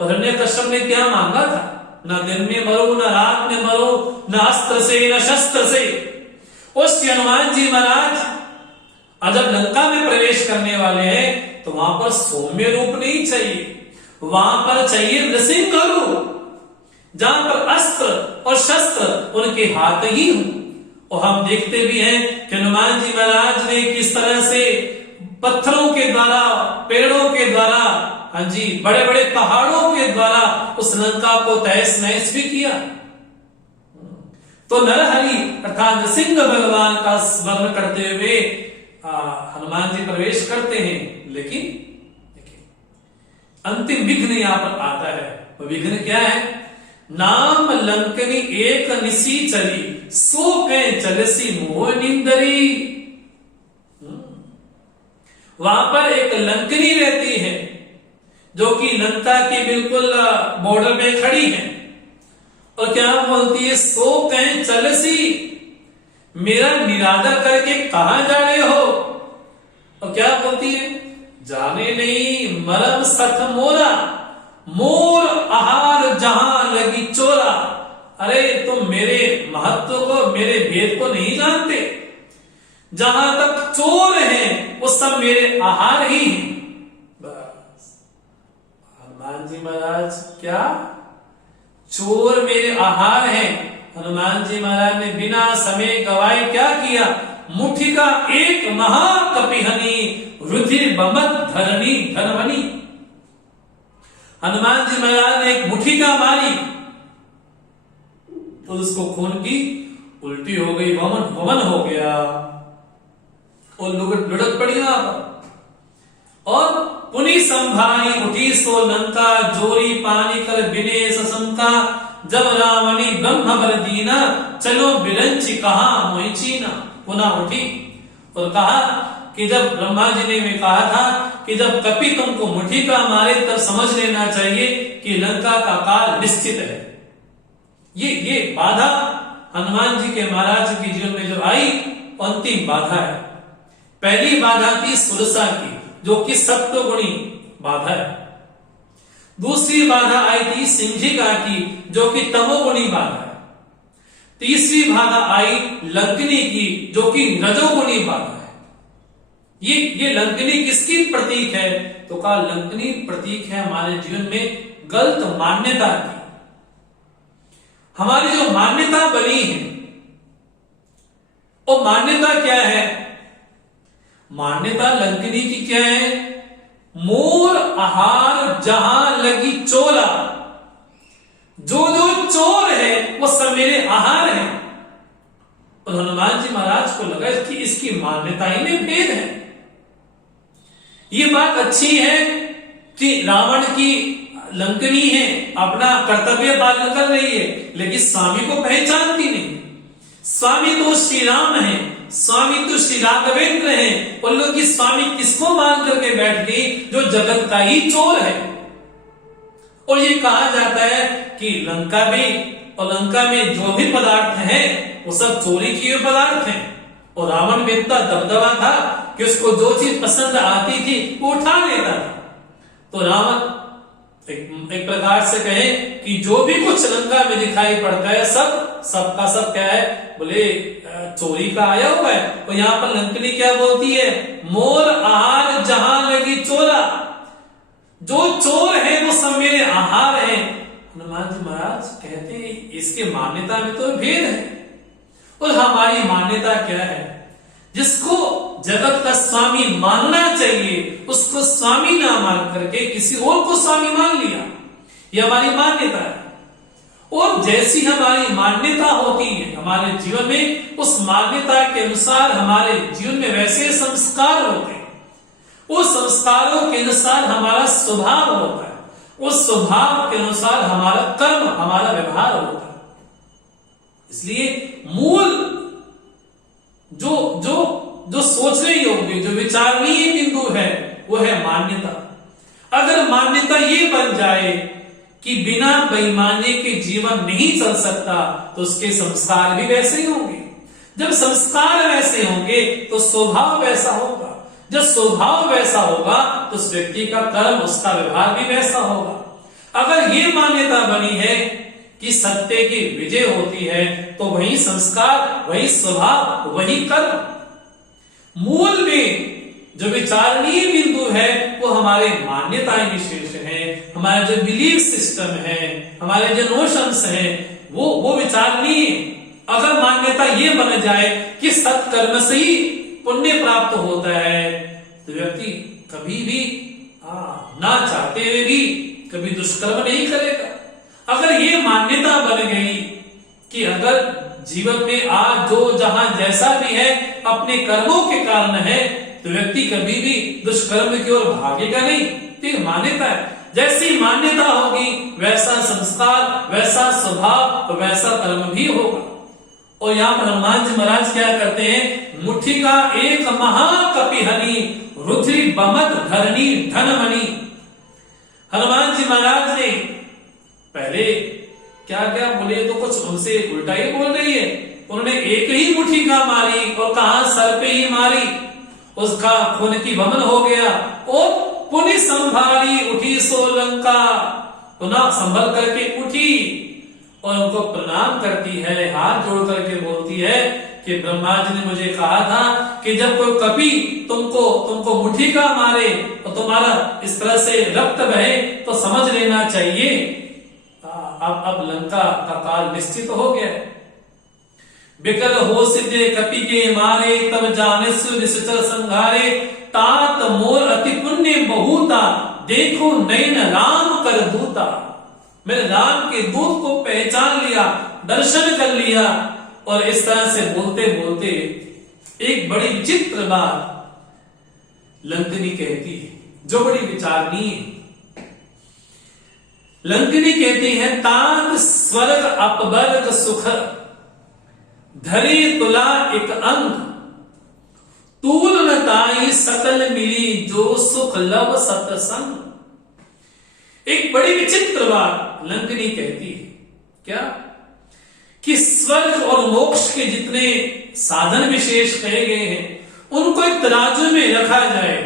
हिरण्यकश्यप ने क्या मांगा था, न दिन में मरो, न रात में मरो, न अस्त्र से न शस्त्र से। उस हनुमान जी महाराज जब लंका में प्रवेश करने वाले हैं तो वहां पर सौम्य रूप नहीं चाहिए, वहां पर चाहिए नृसिंह रूप, जहां पर अस्त्र और शस्त्र उनके हाथ ही हो। और हम देखते भी हैं कि हनुमान जी महाराज ने किस तरह से पत्थरों के द्वारा, पेड़ों के द्वारा, हाँ जी बड़े बड़े पहाड़ों के द्वारा उस लंका को तहस नहस भी किया। तो नरहरि अर्थात नृसिंह भगवान का स्मरण करते हुए हनुमान जी प्रवेश करते हैं। लेकिन अंतिम विघ्न यहां पर आता है। वो विघ्न क्या है? नाम लंकनी एक निसी चली, सो कह चलसी मोह निंदरी। वहां पर एक लंकनी रहती है जो कि लंका की बिल्कुल बॉर्डर पे खड़ी है और क्या बोलती है? सो कह चलसी, मेरा निरादर करके कहां जा रहे हो? और क्या बोलती है? जाने नहीं मरम सठ मोरा, मोर आहार जहां लगी चोरा। अरे तुम मेरे महत्व को, मेरे भेद को नहीं जानते। जहां तक चोर हैं वो सब मेरे आहार ही हैं। बस हनुमान जी महाराज क्या? चोर मेरे आहार हैं। हनुमान जी महाराज ने बिना समय गवाए क्या किया? मुट्ठी का एक महाकपिहनी, रुधिर बमत धरणी धनवनी। हनुमान जी महाराज ने एक मुठिका मारी तो उसको खून की उल्टी हो गई, वमन वमन हो गया और लुढ़क पड़ी वहां पर। और पुनि संभारी उठी सो लंका, जोरी पानी कर बिने सशंका। जब रावणी ब्रह्म बर दीना, चलो बिरंची कहा मोहि चीना। पुनः उठी और कहा कि जब ब्रह्मा जी ने भी कहा था कि जब कपि तुमको मुट्ठी का मारे तब समझ लेना चाहिए कि लंका का काल निश्चित है। ये बाधा हनुमान जी के महाराज के जीवन में जो आई अंतिम बाधा है। पहली बाधा थी सुरसा की जो कि सत्वगुणी बाधा है। दूसरी बाधा आई थी सिंहिका की जो कि तमोगुणी बाधा है। तीसरी बाधा आई लंकनी की जो कि रजोगुणी बाधा है। ये लंकनी किसकी प्रतीक है? तो कहा लंकनी प्रतीक है हमारे जीवन में गलत मान्यता की। हमारी जो मान्यता बनी है वो मान्यता क्या है? मान्यता लंकनी की क्या है? मोर आहार जहां लगी चोरा। जो जो चोर है वो सब मेरे आहार है। और हनुमान जी महाराज को लगा कि इसकी मान्यता ही में भेद है। ये बात अच्छी है कि रावण की लंकनी है, अपना कर्तव्य पालन कर रही है, लेकिन स्वामी को पहचानती नहीं। स्वामी तो श्री राम है, स्वामी तो श्री राघवेंद्र है। और लोग की स्वामी किसको मान करके बैठ गई? जो जगत का ही चोर है। और ये कहा जाता है कि लंका में और लंका में जो भी पदार्थ हैं वो सब चोरी किए पदार्थ हैं। और रावण में इतना दबदबा था कि उसको जो चीज पसंद आती थी वो उठा लेता था। तो रावण एक प्रकार से कहे कि जो भी कुछ लंका में दिखाई पड़ता है सबका सब क्या है? बोले चोरी का आया हुआ है। और यहाँ पर लंकनी क्या बोलती है? मोर आहार जहां लगी चोरा। जो चोर है वो सब मेरे आहार है। हनुमान जी महाराज कहते हैं इसके मान्यता में तो भेद है। और हमारी मान्यता क्या है? जिसको जगत का स्वामी मानना चाहिए उसको स्वामी ना मान करके किसी और को स्वामी मान लिया। ये हमारी मान्यता है। और जैसी हमारी मान्यता होती है हमारे जीवन में, उस मान्यता के अनुसार हमारे जीवन में वैसे संस्कार होते हैं। उस संस्कारों के अनुसार हमारा स्वभाव होता है। उस स्वभाव के अनुसार हमारा कर्म, हमारा व्यवहार होता है। इसलिए मूल जो सोचने योग्य, जो विचारणीय बिंदु है वो है मान्यता। अगर मान्यता ये बन जाए कि बिना बेईमानी के जीवन नहीं चल सकता तो उसके संस्कार भी वैसे ही होंगे। जब संस्कार वैसे होंगे तो स्वभाव वैसा होगा। जब स्वभाव वैसा होगा तो उस व्यक्ति का कर्म, उसका व्यवहार भी वैसा होगा। अगर ये मान्यता बनी है कि सत्य की विजय होती है तो वही संस्कार, वही स्वभाव, वही कर्म। मूल में जो विचारणीय बिंदु है वो हमारे मान्यताएं विशेष हैं, हमारा जो बिलीफ सिस्टम है, हमारे जो नोशंस हैं वो विचारणीय। अगर मान्यता ये बन जाए कि सत्कर्म से ही पुण्य प्राप्त होता है तो व्यक्ति कभी भी ना चाहते हुए भी कभी दुष्कर्म नहीं करेगा। अगर ये मान्यता बन गई कि अगर जीवन में आज जो जहां जैसा भी है अपने कर्मों के कारण है, तो व्यक्ति कभी भी दुष्कर्म की ओर भागेगा नहीं। तो मान्यता है, जैसी मान्यता होगी वैसा संस्कार, वैसा स्वभाव, वैसा कर्म भी होगा। और यहाँ पर हनुमान जी महाराज क्या करते हैं, मुट्ठी का एक महाकपिहनी रुद्री बमत धरणी धनमणि। हनुमान जी महाराज ने पहले क्या क्या बोले, तो कुछ उनसे उल्टा ही बोल रही है। उन्होंने एक ही मुट्ठी का मारी और कहा सर पे ही मारी, उसका खून की वमन हो गया। और पुनि संभाली उठी सो लंका, पुनः संभल करके उठी और उनको प्रणाम करती है, हाथ जोड़ करके बोलती है कि ब्रह्मा जी ने मुझे कहा था कि जब कोई कपि तुमको मुट्ठी का मारे और तुम्हारा इस तरह से रक्त बहे तो समझ लेना चाहिए अब लंका का काल निश्चित हो गया। बिकल हो सिद्धे कपि के मारे, तब जानेसु निश्चर संघारे। तात मोर अति पुण्य बहुता, देखो नैन राम कर दूता। मैंने राम के दूत को पहचान लिया, दर्शन कर लिया। और इस तरह से बोलते बोलते एक बड़ी विचित्र बात लंकिनी कहती है, जो बड़ी विचारणीय है। लंकिनी कहती है, तात स्वर्ग अपवर्ग सुख, धरे तुला एक अंग, तूल न ताई सकल मिली, जो सुख लव सतसंग। एक बड़ी विचित्र बात लंकिनी कहती है, क्या कि स्वर्ग और मोक्ष के जितने साधन विशेष कहे गए हैं उनको एक तराजू में रखा जाए,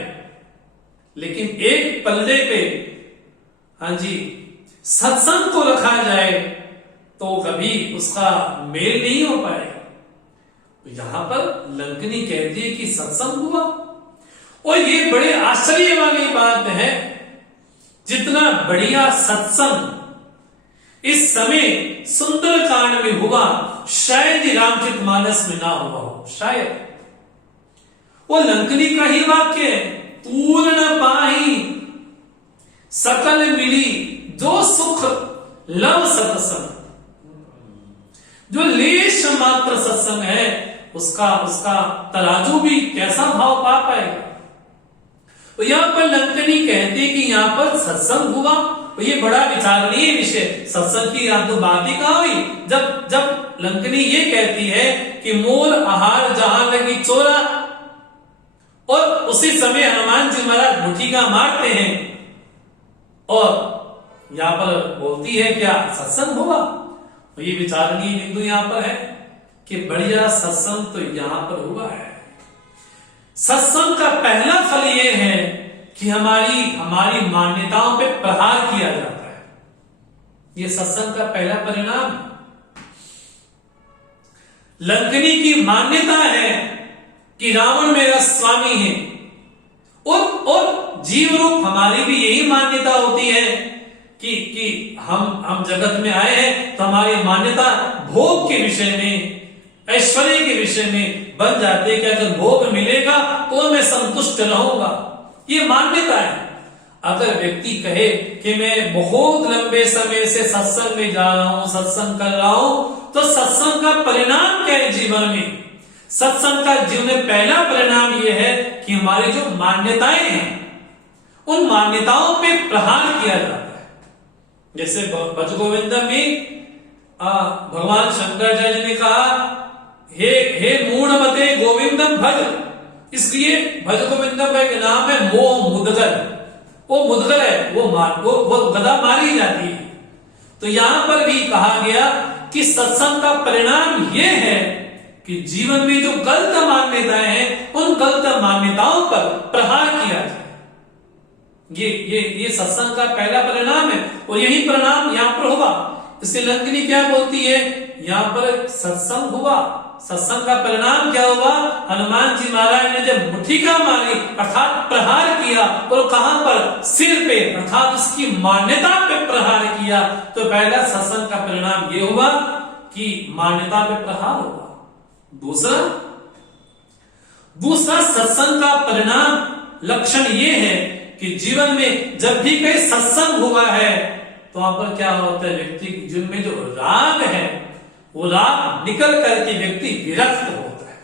लेकिन एक पल्ले पे हाँ जी सत्संग को रखा जाए तो कभी उसका मेल नहीं हो पाएगा। यहां पर लंकिनी कहती है कि सत्संग हुआ। और ये बड़े आश्चर्य वाली बात है, जितना बढ़िया सत्संग इस समय सुंदर कांड में हुआ शायद रामचरितमानस में ना हुआ हो। शायद वो लंकिनी का ही वाक्य है, तूल न पाही सकल मिली, जो सुख लव सत्संग। जो लेश मात्र सत्संग है उसका तराजू भी कैसा भाव पा पाएगा। तो यहां पर लंकिनी कहती है कि यहां पर सत्संग हुआ, तो ये बड़ा विचारणीय विषय। सत्संग की यहां तो बात ही कहां हुई, जब लंकिनी ये कहती है कि मोर आहार जहां लगी चोरा, और उसी समय हनुमान जी महाराज मुट्ठी का मारते हैं और यहां पर बोलती है क्या सत्संग हुआ। तो ये विचारणीय बिंदु यहां पर है कि बढ़िया सत्संग तो यहां पर हुआ है। सत्संग का पहला फल यह है कि हमारी मान्यताओं पे प्रहार किया जाता है। ये सत्संग का पहला परिणाम। लंकिनी की मान्यता है कि रावण मेरा स्वामी है, और जीव रूप हमारी भी यही मान्यता होती है कि हम जगत में आए हैं तो हमारी मान्यता भोग के विषय में, ऐश्वर्य के विषय में बन जाती है कि अगर भोग मिलेगा तो मैं संतुष्ट रहूंगा। ये मान्यता है। अगर व्यक्ति कहे कि मैं बहुत लंबे समय से सत्संग में जा रहा हूं, सत्संग कर रहा हूं, तो सत्संग का परिणाम क्या है जीवन में। सत्संग का जीवन में पहला परिणाम यह है कि हमारी जो मान्यताएं हैं उन मान्यताओं पे प्रहार किया जाता है। जैसे भज गोविंदम में भगवान शंकराचार्य ने कहा, हे मूढ़ मते गोविंदम भज, इसलिए भज गोविंदम का एक नाम है मोह मुदगल। वो मुदगल है, वो गदा मारी जाती है। तो यहां पर भी कहा गया कि सत्संग का परिणाम यह है कि जीवन में जो गलत मान्यताएं हैं उन गलत मान्यताओं पर प्रहार किया जाए। ये सत्संग का पहला परिणाम है, और यही परिणाम यहां पर हुआ। इसलिए लंकिनी क्या बोलती है, यहां पर सत्संग हुआ। सत्संग का परिणाम क्या हुआ, हनुमान जी महाराज ने जब मुट्ठिका मारी अर्थात प्रहार किया, और कहां पर, सिर पे, अर्थात उसकी मान्यता पे प्रहार किया। तो पहला सत्संग का परिणाम यह हुआ कि मान्यता पे प्रहार हुआ। दूसरा सत्संग का परिणाम लक्षण यह है कि जीवन में जब भी कहीं सत्संग हुआ है तो वहां पर क्या होता है, व्यक्ति के जीवन में जो राग है वो राग निकल करके व्यक्ति विरक्त होता है।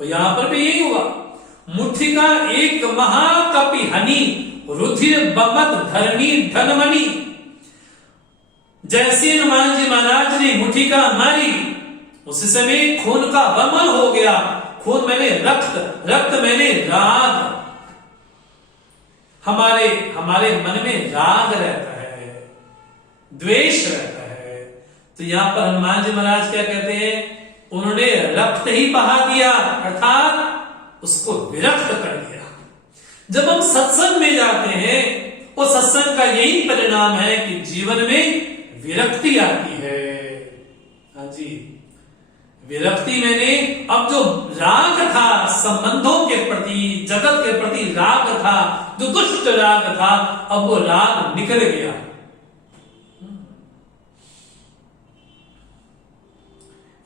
और यहां पर भी यही हुआ, मुट्ठी का एक महाकपि हनी रुधिर बमत धरणी धनमणि। जैसे हनुमान जी महाराज ने मुट्ठी का मारी, उसी समय खून का वमन हो गया। खून मैंने रक्त, रक्त मैंने राग। हमारे मन में राग रहता है, द्वेष रहता है। तो यहां पर हनुमान जी महाराज क्या कहते हैं, उन्होंने रक्त ही बहा दिया, अर्थात उसको विरक्त कर दिया। जब हम सत्संग में जाते हैं, वो सत्संग का यही परिणाम है कि जीवन में विरक्ति आती है। हाँ जी, विरक्ति मैंने अब जो राग था संबंधों के प्रति, जगत के प्रति राग था, जो दुष्ट राग था, अब वो राग निकल गया।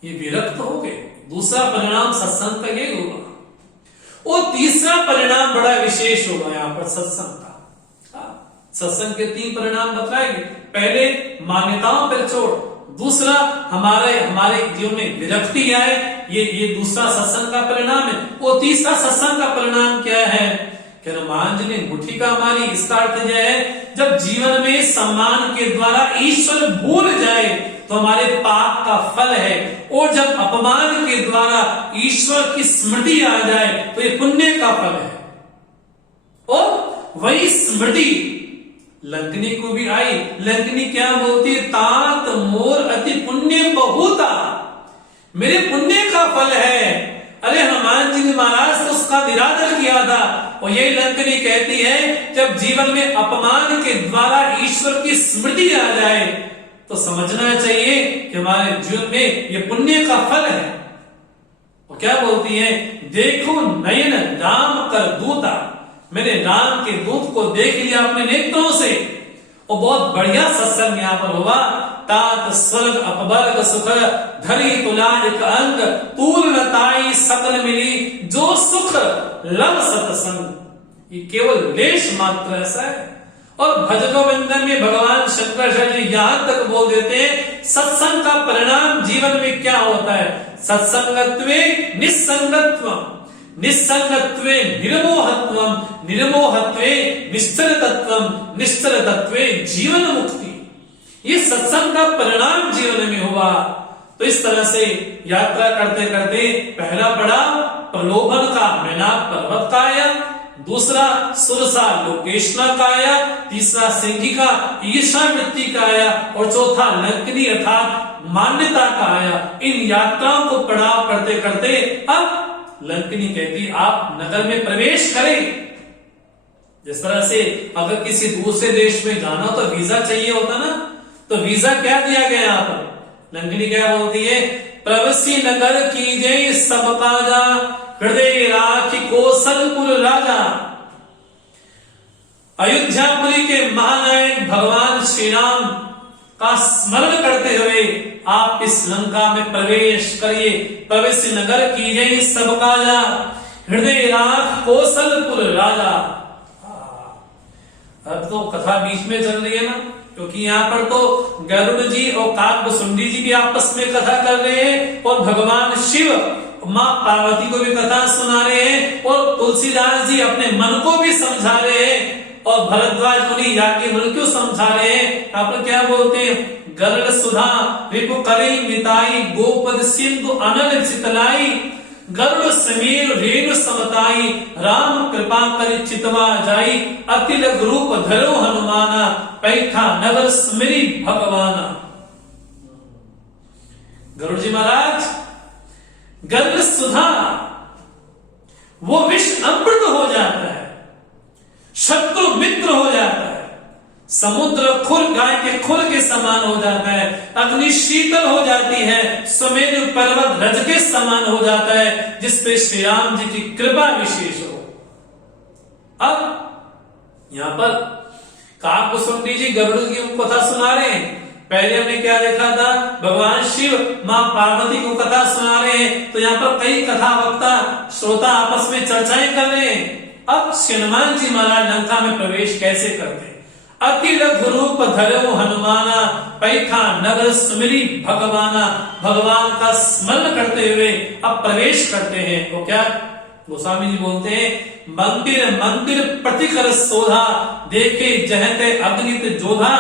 ये विरक्त हो गए। दूसरा परिणाम सत्संग का ये होगा। और तीसरा परिणाम बड़ा विशेष होगा यहां पर सत्संग का। सत्संग के 3 परिणाम बताएंगे। पहले मान्यताओं पर छोड़, दूसरा हमारे जीवन में विरक्ति आए, ये दूसरा सत्संग का परिणाम है। और तीसरा सत्संग का परिणाम क्या है कि हनुमान जी ने मुट्ठी का मारी। इसका अर्थ यह है, जब जीवन में सम्मान के द्वारा ईश्वर भूल जाए तो हमारे पाप का फल है, और जब अपमान के द्वारा ईश्वर की स्मृति आ जाए तो ये पुण्य का फल है। और वही स्मृति लंकनी को भी आई। लंकनी क्या बोलती है, तात मोर अति पुण्य बहुता, मेरे पुण्य का फल है। अरे हनुमान जी ने महाराज तो उसका निरादर किया था। और ये लंकनी कहती है, जब जीवन में अपमान के द्वारा ईश्वर की स्मृति आ जाए तो समझना चाहिए कि हमारे जीवन में ये पुण्य का फल है। और क्या बोलती है, देखो नयन राम कर दूता, मैंने राम के दूत को देख लिया अपने नेत्रों से। और बहुत बढ़िया सत्संग यहाँ पर हुआ। तात स्वर्ग अपवर्ग सुख धरी तुला एक अंग, पूर्णताई सकल मिली जो सुख लव सत्संग। ये केवल लेश मात्र ऐसा है। और भज गोविंदम में भगवान शंकराचार्य जी यहां तक बोल देते हैं, सत्संग का परिणाम जीवन में क्या होता है। सत्संगत्वे निस्संगत्वम, निस्संगत्वे निर्मोहत्वम, निर्मोहत्वे निश्चलतत्वम, निश्चलतत्वे जीवन मुक्ति। ये सत्संग का परिणाम जीवन में हुआ। तो इस तरह से यात्रा करते करते पहला पड़ा प्रलोभन का मैनाक पर्वत का आया, दूसरा सुरसा लोकेशना का आया, तीसरा सिंही का ईर्षा वृत्ति का आया, और चौथा लंकनी अर्थात मान्यता का आया। इन यात्राओं को पड़ाव करते करते अब लंकनी कहती आप नगर में प्रवेश करें। जिस तरह से अगर किसी दूसरे देश में जाना तो वीजा चाहिए होता ना, तो वीजा क्या दिया गया यहाँ पर। लंकनी क्या बोलती है, प्रवसी नगर कीजे सब काजा, हृदय राखी कौशलपुर राजा। अयोध्यापुरी के महानायक भगवान श्री राम का स्मरण करते हुए आप इस लंका में प्रवेश करिए। प्रवेश नगर कीजिए सब काजा, हृदय राख कौशलपुर राजा। अब तो कथा बीच में चल रही है ना, क्योंकि यहाँ पर तो गरुड़ जी और काकभुसुंडी जी भी आपस में कथा कर रहे हैं, और भगवान शिव माँ पार्वती को भी कथा सुना रहे हैं, और तुलसीदास जी अपने मन को भी समझा रहे हैं, और भरद्वाज मुनि याज्ञ मुनि क्यों समझा रहे हैं। आप क्या बोलते हैं, गरुड़ सुधा रिपु करी मिताई, गोपद सिंधु अनल चितलाई, गरुड़ समीर रेणु समताई, राम कृपा करि चितवा जाई, अति लघु रूप धरो हनुमाना, पैठा नगर स्मरी भगवाना। गरुड़ जी महाराज, गरुड़ सुधा वो विष अमृत हो जाता है, शत्रु मित्र हो जाता है, समुद्र खुर गाय के खुर के समान हो जाता है, अग्नि शीतल हो जाती है, सुमेरु पर्वत रज के समान हो जाता है, जिसपे श्री राम जी की कृपा विशेष हो। अब यहां पर काकभुसुंडी जी गरुड़ की कथा सुना रहे हैं। पहले हमने क्या देखा था, भगवान शिव मां पार्वती को कथा सुना रहे हैं। तो यहाँ पर कई कथा वक्ता श्रोता आपस में चर्चाएं कर रहे हैं। अब श्री हनुमान जी महाराज लंका में प्रवेश कैसे करते हैं। अति लघु रूप धरो हनुमाना, पैठा नगर सुमिरी भगवाना। भगवान का स्मरण करते हुए अब प्रवेश करते हैं। वो क्या गोस्वामी जी बोलते हैं, मंदिर मंदिर प्रतिकर शोधा, देखे जहते अग्नित जोधा।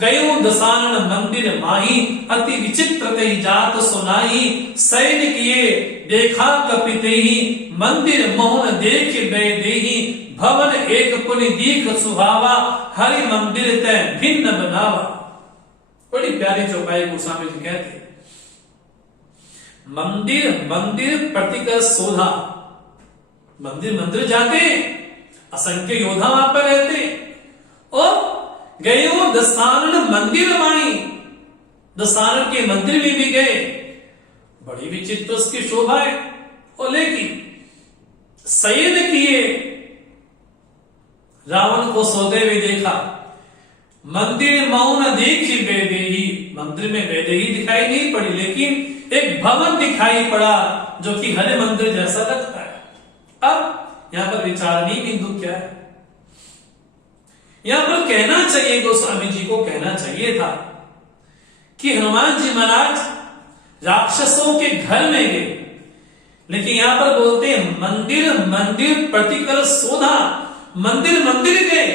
गयो दसानन मंदिर माही, अति विचित्र कही जात सुनाई। सैन किए देखा कपिते ही, मंदिर मोहन देख बेदेही। भवन एक पुनि दीख सुहावा, हरि मंदिर तय भिन्न बनावा। बड़ी प्यारी चौपाई गोस्वामी जी कहते हैं, मंदिर मंदिर प्रतिकर शोधा। मंदिर मंदिर जाते, असंख्य योद्धा वहां पर रहते, और गयो दसानन मंदिर माई, दसानन के मंदिर में भी गए, बड़ी विचित्र उसकी शोभा है। और लेकिन शयन किए, रावण को सोते हुए देखा। मंदिर मौन देखी वैदेही, मंदिर में वैदेही दिखाई नहीं पड़ी, लेकिन एक भवन दिखाई पड़ा जो कि हरे मंदिर जैसा लगता है। अब यहां पर विचारणीय बिंदु क्या है? यहां पर कहना चाहिए, गोस्वामी जी को कहना चाहिए था कि हनुमान जी महाराज राक्षसों के घर में गए, लेकिन यहां पर बोलते हैं मंदिर मंदिर प्रतिकर शोधा। मंदिर मंदिर गए,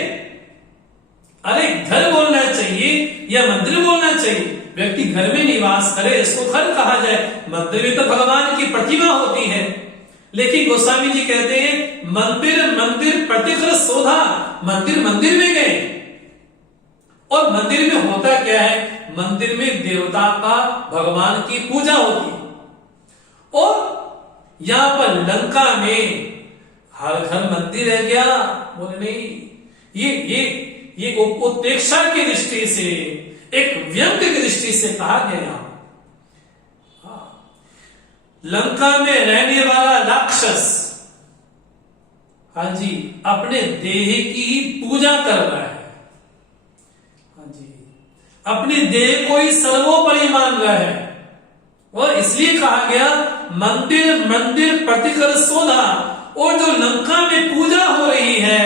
अरे घर बोलना चाहिए या मंदिर बोलना चाहिए? व्यक्ति घर में निवास करे, इसको घर कहा जाए। मंदिर में तो भगवान की प्रतिमा होती है, लेकिन गोस्वामी जी कहते हैं मंदिर मंदिर प्रतिकर शोधा। मंदिर मंदिर में गए, और मंदिर में होता क्या है? मंदिर में देवता का, भगवान की पूजा होती है। और यहां पर लंका में हर घर मंदिर है क्या? बोले नहीं, ये उत्प्रेक्षा की दृष्टि से, एक व्यंग की दृष्टि से कहा गया। लंका में रहने वाला राक्षस, हाँ जी, अपने देह की ही पूजा कर रहा है। हाँ जी, अपने देह को ही सर्वोपरि मान रहा है, और इसलिए कहा गया मंदिर मंदिर प्रतिकर शोधा। और जो लंका में पूजा हो रही है,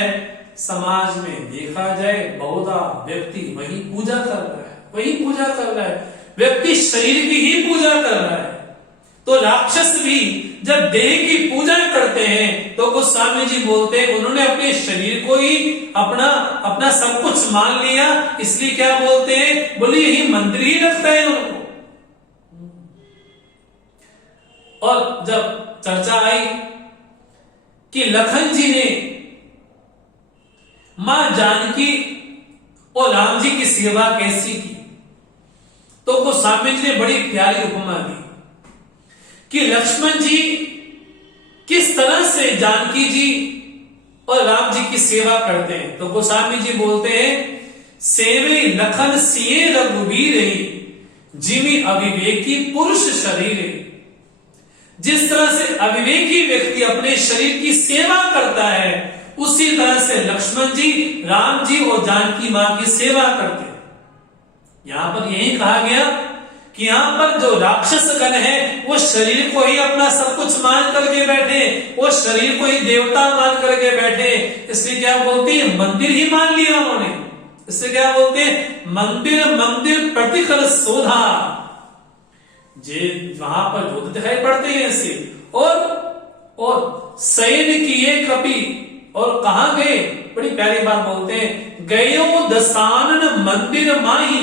समाज में देखा जाए बहुधा व्यक्ति वही पूजा कर रहा है, वही पूजा कर रहा है, व्यक्ति शरीर की ही पूजा कर रहा है। तो राक्षस भी जब देह की पूजा करते हैं, तो गोस्वामी जी बोलते हैं उन्होंने अपने शरीर को ही अपना सब कुछ मान लिया। इसलिए क्या बोलते हैं? बोले यही मंदिर ही लगता है उनको। और जब चर्चा आई कि लखन जी ने मां जानकी और राम जी की सेवा कैसी की, तो गोस्वामी जी ने बड़ी प्यारी उपमा दी कि लक्ष्मण जी किस तरह से जानकी जी और राम जी की सेवा करते हैं। तो गोस्वामी जी बोलते हैं, सेवे लखन सिए रघुबीर, जिमी अविवेकी पुरुष शरीर। जिस तरह से अविवेकी व्यक्ति अपने शरीर की सेवा करता है, उसी तरह से लक्ष्मण जी, राम जी और जानकी मां की सेवा करते हैं। यहां पर यही कहा गया कि यहां पर जो राक्षस गण है, वो शरीर को ही अपना सब कुछ मान करके बैठे, वो शरीर को ही देवता मान करके बैठे। इसलिए क्या बोलते हैं? मंदिर ही मान लिया उन्होंने। इससे क्या बोलते हैं? मंदिर मंदिर प्रतिकर शोधा। वहां पर युद्ध दिखाई पड़ते हैं ऐसे। और शयन किए कपि, और कहां गए? बड़ी प्यारी बात बोलते हैं, गयो दसानन मंदिर माही।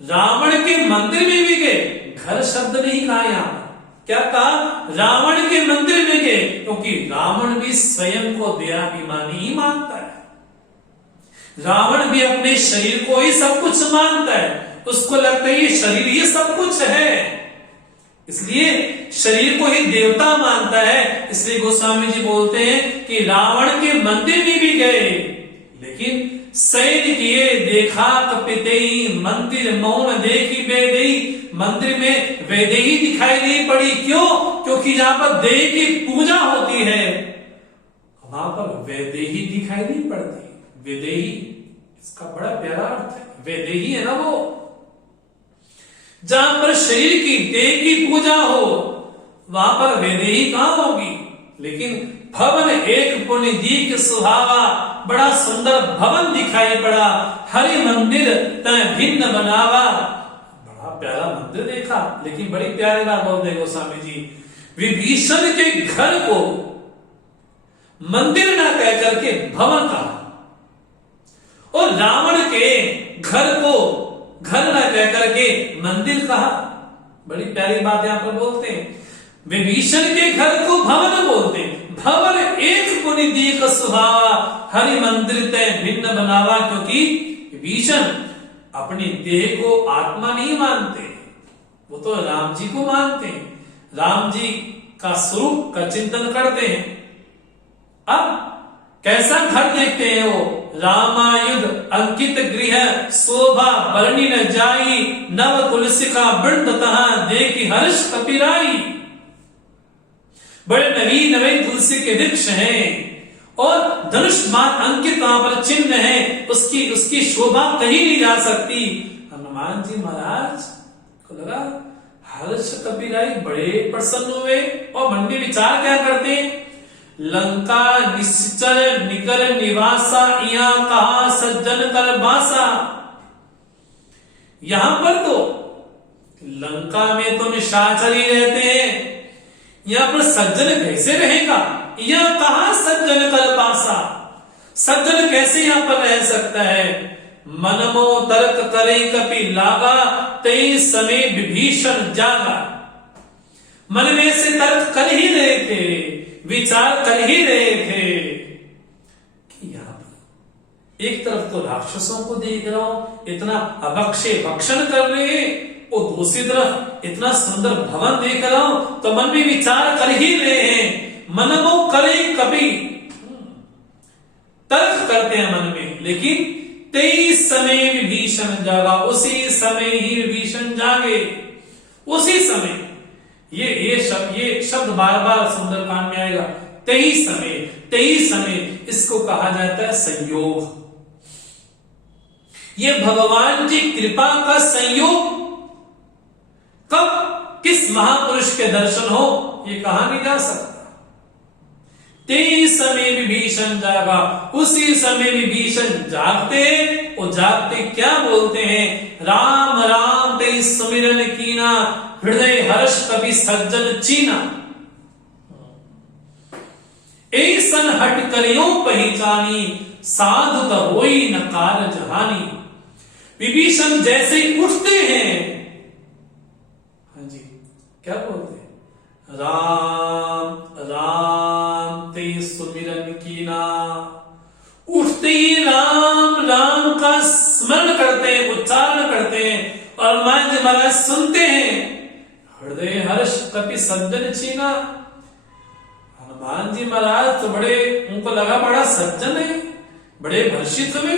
रावण के मंदिर में भी गए, घर शब्द नहीं कहा यहां। क्या कहा? रावण के मंदिर में गए, क्योंकि रावण भी स्वयं को देहाभिमानी ही मानता है। रावण भी अपने शरीर को ही सब कुछ मानता है, उसको लगता है ये शरीर ही सब कुछ है, इसलिए शरीर को ही देवता मानता है। इसलिए गोस्वामी जी बोलते हैं कि रावण के मंदिर में भी गए, लेकिन शयन किए देखा कपितेई, मंदिर मौन देखी वैदेही। मंदिर में वैदेही दिखाई नहीं पड़ी। क्यों? क्योंकि जहां पर देह की पूजा होती है, वहां पर वैदेही दिखाई नहीं पड़ती। वैदेही, इसका बड़ा प्यारा अर्थ है। वैदेही है ना वो, जहां पर शरीर की देह की पूजा हो, वहां पर वैदेही कहां होगी? लेकिन भवन एक पुण्य दीक सुहावा, बड़ा सुंदर भवन दिखाई पड़ा, हरि मंदिर तय भिन्न बनावा। बड़ा प्यारा मंदिर देखा, लेकिन बड़ी प्यारी बात बोलते गोस्वामी जी, विभीषण के घर को मंदिर ना कह करके भवन कहा, और रावण के घर को घर ना कह करके मंदिर कहा। बड़ी प्यारी बात यहां पर बोलते हैं, विभीषण के घर को भवन बोलते हैं। भवन एक पुनि दीक स्वभावा, हरि मंदिर तय भिन्न बनावा। क्योंकि विभीषण अपनी देह को आत्मा नहीं मानते, वो तो राम जी को मानते हैं, राम जी का स्वरूप का चिंतन करते हैं। अब कैसा घर देखते हैं वो, रामायुध अंकित गृह शोभा वर्णि न जाई, नव तुलसिका वृंद तहां देखी हर्ष कपिराई। बड़े नवीन नवीन तुलसी के वृक्ष हैं और धनुष्मान अंकित वहां पर चिन्ह है, उसकी शोभा कहीं नहीं जा सकती। हनुमान जी महाराज को लगा हर्ष कपिराई, बड़े प्रसन्न हुए और मन में विचार क्या करते हैं, लंका निश्चर निकर निवासा, यहाँ कहा सज्जन कर बासा। यहां पर तो लंका में तो निशाचर ही रहते हैं, यहां पर सज्जन कैसे रहेगा, यहां कहा सज्जन कर बासा, सज्जन कैसे यहां पर रह सकता है। मनमो तर्क करे कपि लागा, तई समय विभीषण जागा। मन में से तर्क कर ही रहे थे, विचार कर ही रहे थे कि यहां पर एक तरफ तो राक्षसों को देख रहा हूं, इतना अभक्षे भक्षण कर रहे हैं, और दूसरी तरफ इतना सुंदर भवन देख रहा हूं, तो मन में विचार कर ही रहे हैं। मनमो करे कभी, तर्क करते हैं मन में, लेकिन 23 समय विभीषण जागा, उसी समय ही विभीषण जागे, उसी समय। ये शब्द बार बार सुंदरकांड में आएगा, 23 समय, इसको कहा जाता है संयोग। ये भगवान की कृपा का संयोग, कब किस महापुरुष के दर्शन हो ये कहा नहीं जा सकता। 23 समय विभीषण जागा, उसी समय विभीषण जागते, और जागते क्या बोलते हैं, राम राम ते सुमिरन कीना, हृदय हर्ष कभी सज्जन चीना। ऐसन हट करियो पहचानी, साधु तो होई न कारज हानि। विभीषण जैसे उठते हैं, हाँ जी क्या बोलते हैं, राम राम ते सुमिरन कीना। उठते ही राम राम का स्मरण करते हैं, उच्चारण करते हैं, और महाराज सुनते हैं, हृदय हर्ष कपि सज्जन चीना। हनुमान जी महाराज तो बड़े, उनको लगा बड़ा सज्जन है, बड़े हर्षित हुए।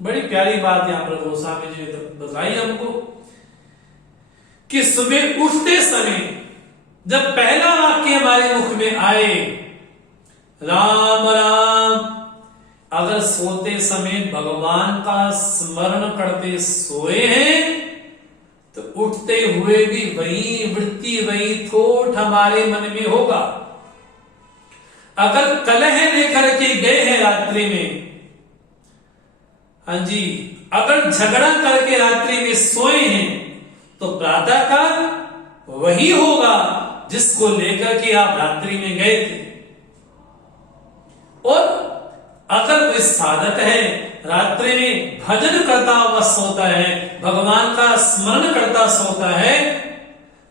बड़ी प्यारी बात यहां पर गोस्वामी जी ने बताई हमको कि सुबह उठते समय जब पहला वाक्य हमारे मुख में आए, राम राम, अगर सोते समय भगवान का स्मरण करते सोए हैं, तो उठते हुए भी वही वृत्ति, वही थोट हमारे मन में होगा। अगर कलह लेकर के गए हैं रात्रि में, हाँ जी, अगर झगड़ा करके रात्रि में सोए हैं, तो प्रातः काल वही होगा जिसको लेकर के आप रात्रि में गए थे। और अगर कोई साधक है, रात्रि में भजन करता हुआ सोता है, भगवान का स्मरण करता सोता है,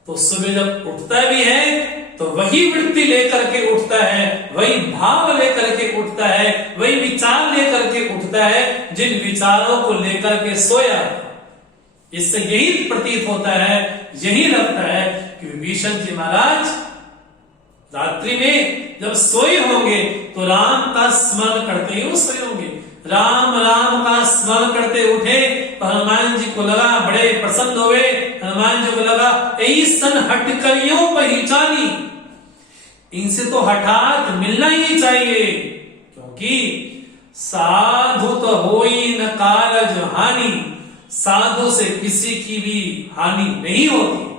तो सुबह जब उठता भी है तो वही वृत्ति लेकर के उठता है, वही भाव लेकर के उठता है, वही विचार लेकर के उठता है जिन विचारों को लेकर के सोया। इससे यही प्रतीत होता है, यही लगता है कि विभीषण जी महाराज रात्रि में जब सोए होंगे तो राम का स्मरण करते ही वो सोए होंगे। राम राम का स्मरण करते उठे तो हनुमान जी को लगा, बड़े प्रसन्न हुए। हनुमान जी को लगा ऐसन हट करियो पहचानी, इनसे तो हठात मिलना ही चाहिए, क्योंकि साधु तो होई न कारज हानि, साधु से किसी की भी हानि नहीं होती।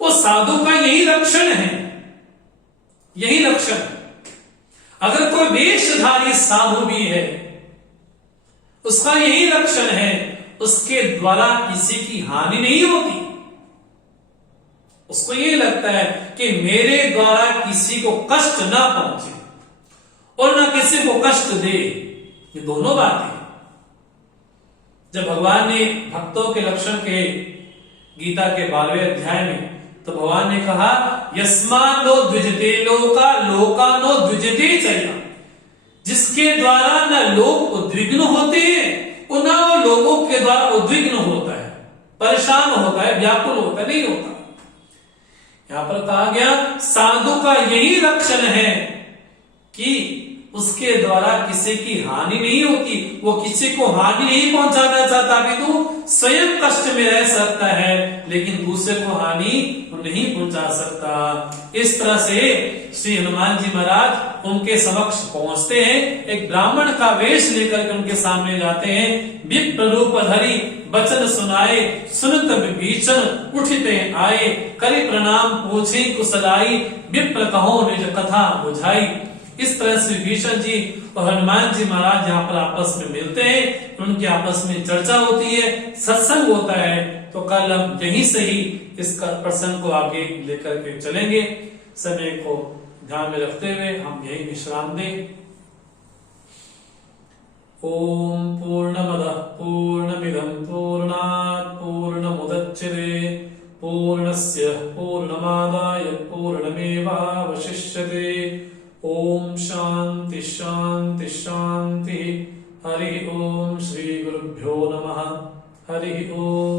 वो साधु का यही लक्षण है, यही लक्षण। अगर कोई वेशधारी साधु भी है, उसका यही लक्षण है, उसके द्वारा किसी की हानि नहीं होती। उसको ये लगता है कि मेरे द्वारा किसी को कष्ट ना पहुंचे और ना किसी को कष्ट दे। ये दोनों बातें जब भगवान ने भक्तों के लक्षण के गीता के 12वें अध्याय में, तो भगवान ने कहा यस्मान् नो द्विजते लोका लोका नो द्विजते चया। जिसके द्वारा न लोग उद्विग्न होते हैं और न वो लोगों के द्वारा उद्विग्न होता है, परेशान होता है, व्याकुल होता है, नहीं होता। यहां पर कहा गया साधु का यही लक्षण है कि उसके द्वारा किसी की हानि नहीं होती, वो किसी को हानि नहीं पहुंचाना चाहता, अभी तो स्वयं कष्ट में रह सकता है लेकिन दूसरे को हानि नहीं पहुंचा सकता। इस तरह से श्री हनुमान जी महाराज उनके समक्ष पहुंचते हैं, एक ब्राह्मण का वेश लेकर के उनके सामने जाते हैं। विप्र रूप धरी बचन सुनाए, सुनत विभीषण उठते आए, करि प्रणाम पूछे कुशलाई, विप्र कहो निज कथा बुझाई। इस तरह से विभीषण जी और हनुमान जी महाराज यहाँ पर आपस में मिलते हैं, उनकी आपस में चर्चा होती है, सत्संग होता है। तो कल हम यहीं से ही इस प्रसंग को आगे लेकर के चलेंगे। समय को ध्यान में रखते हुए हम यही विश्राम दें। ओम पूर्णमदः पूर्णमिदं पूर्णात् पूर्णमुदच्यते पूर्णस्य पूर्णमादाय पूर्णमेवावशिष्यते। ओम शांति शांति शांति। हरि ओम। श्री गुरुभ्यो नमः। हरि ओम।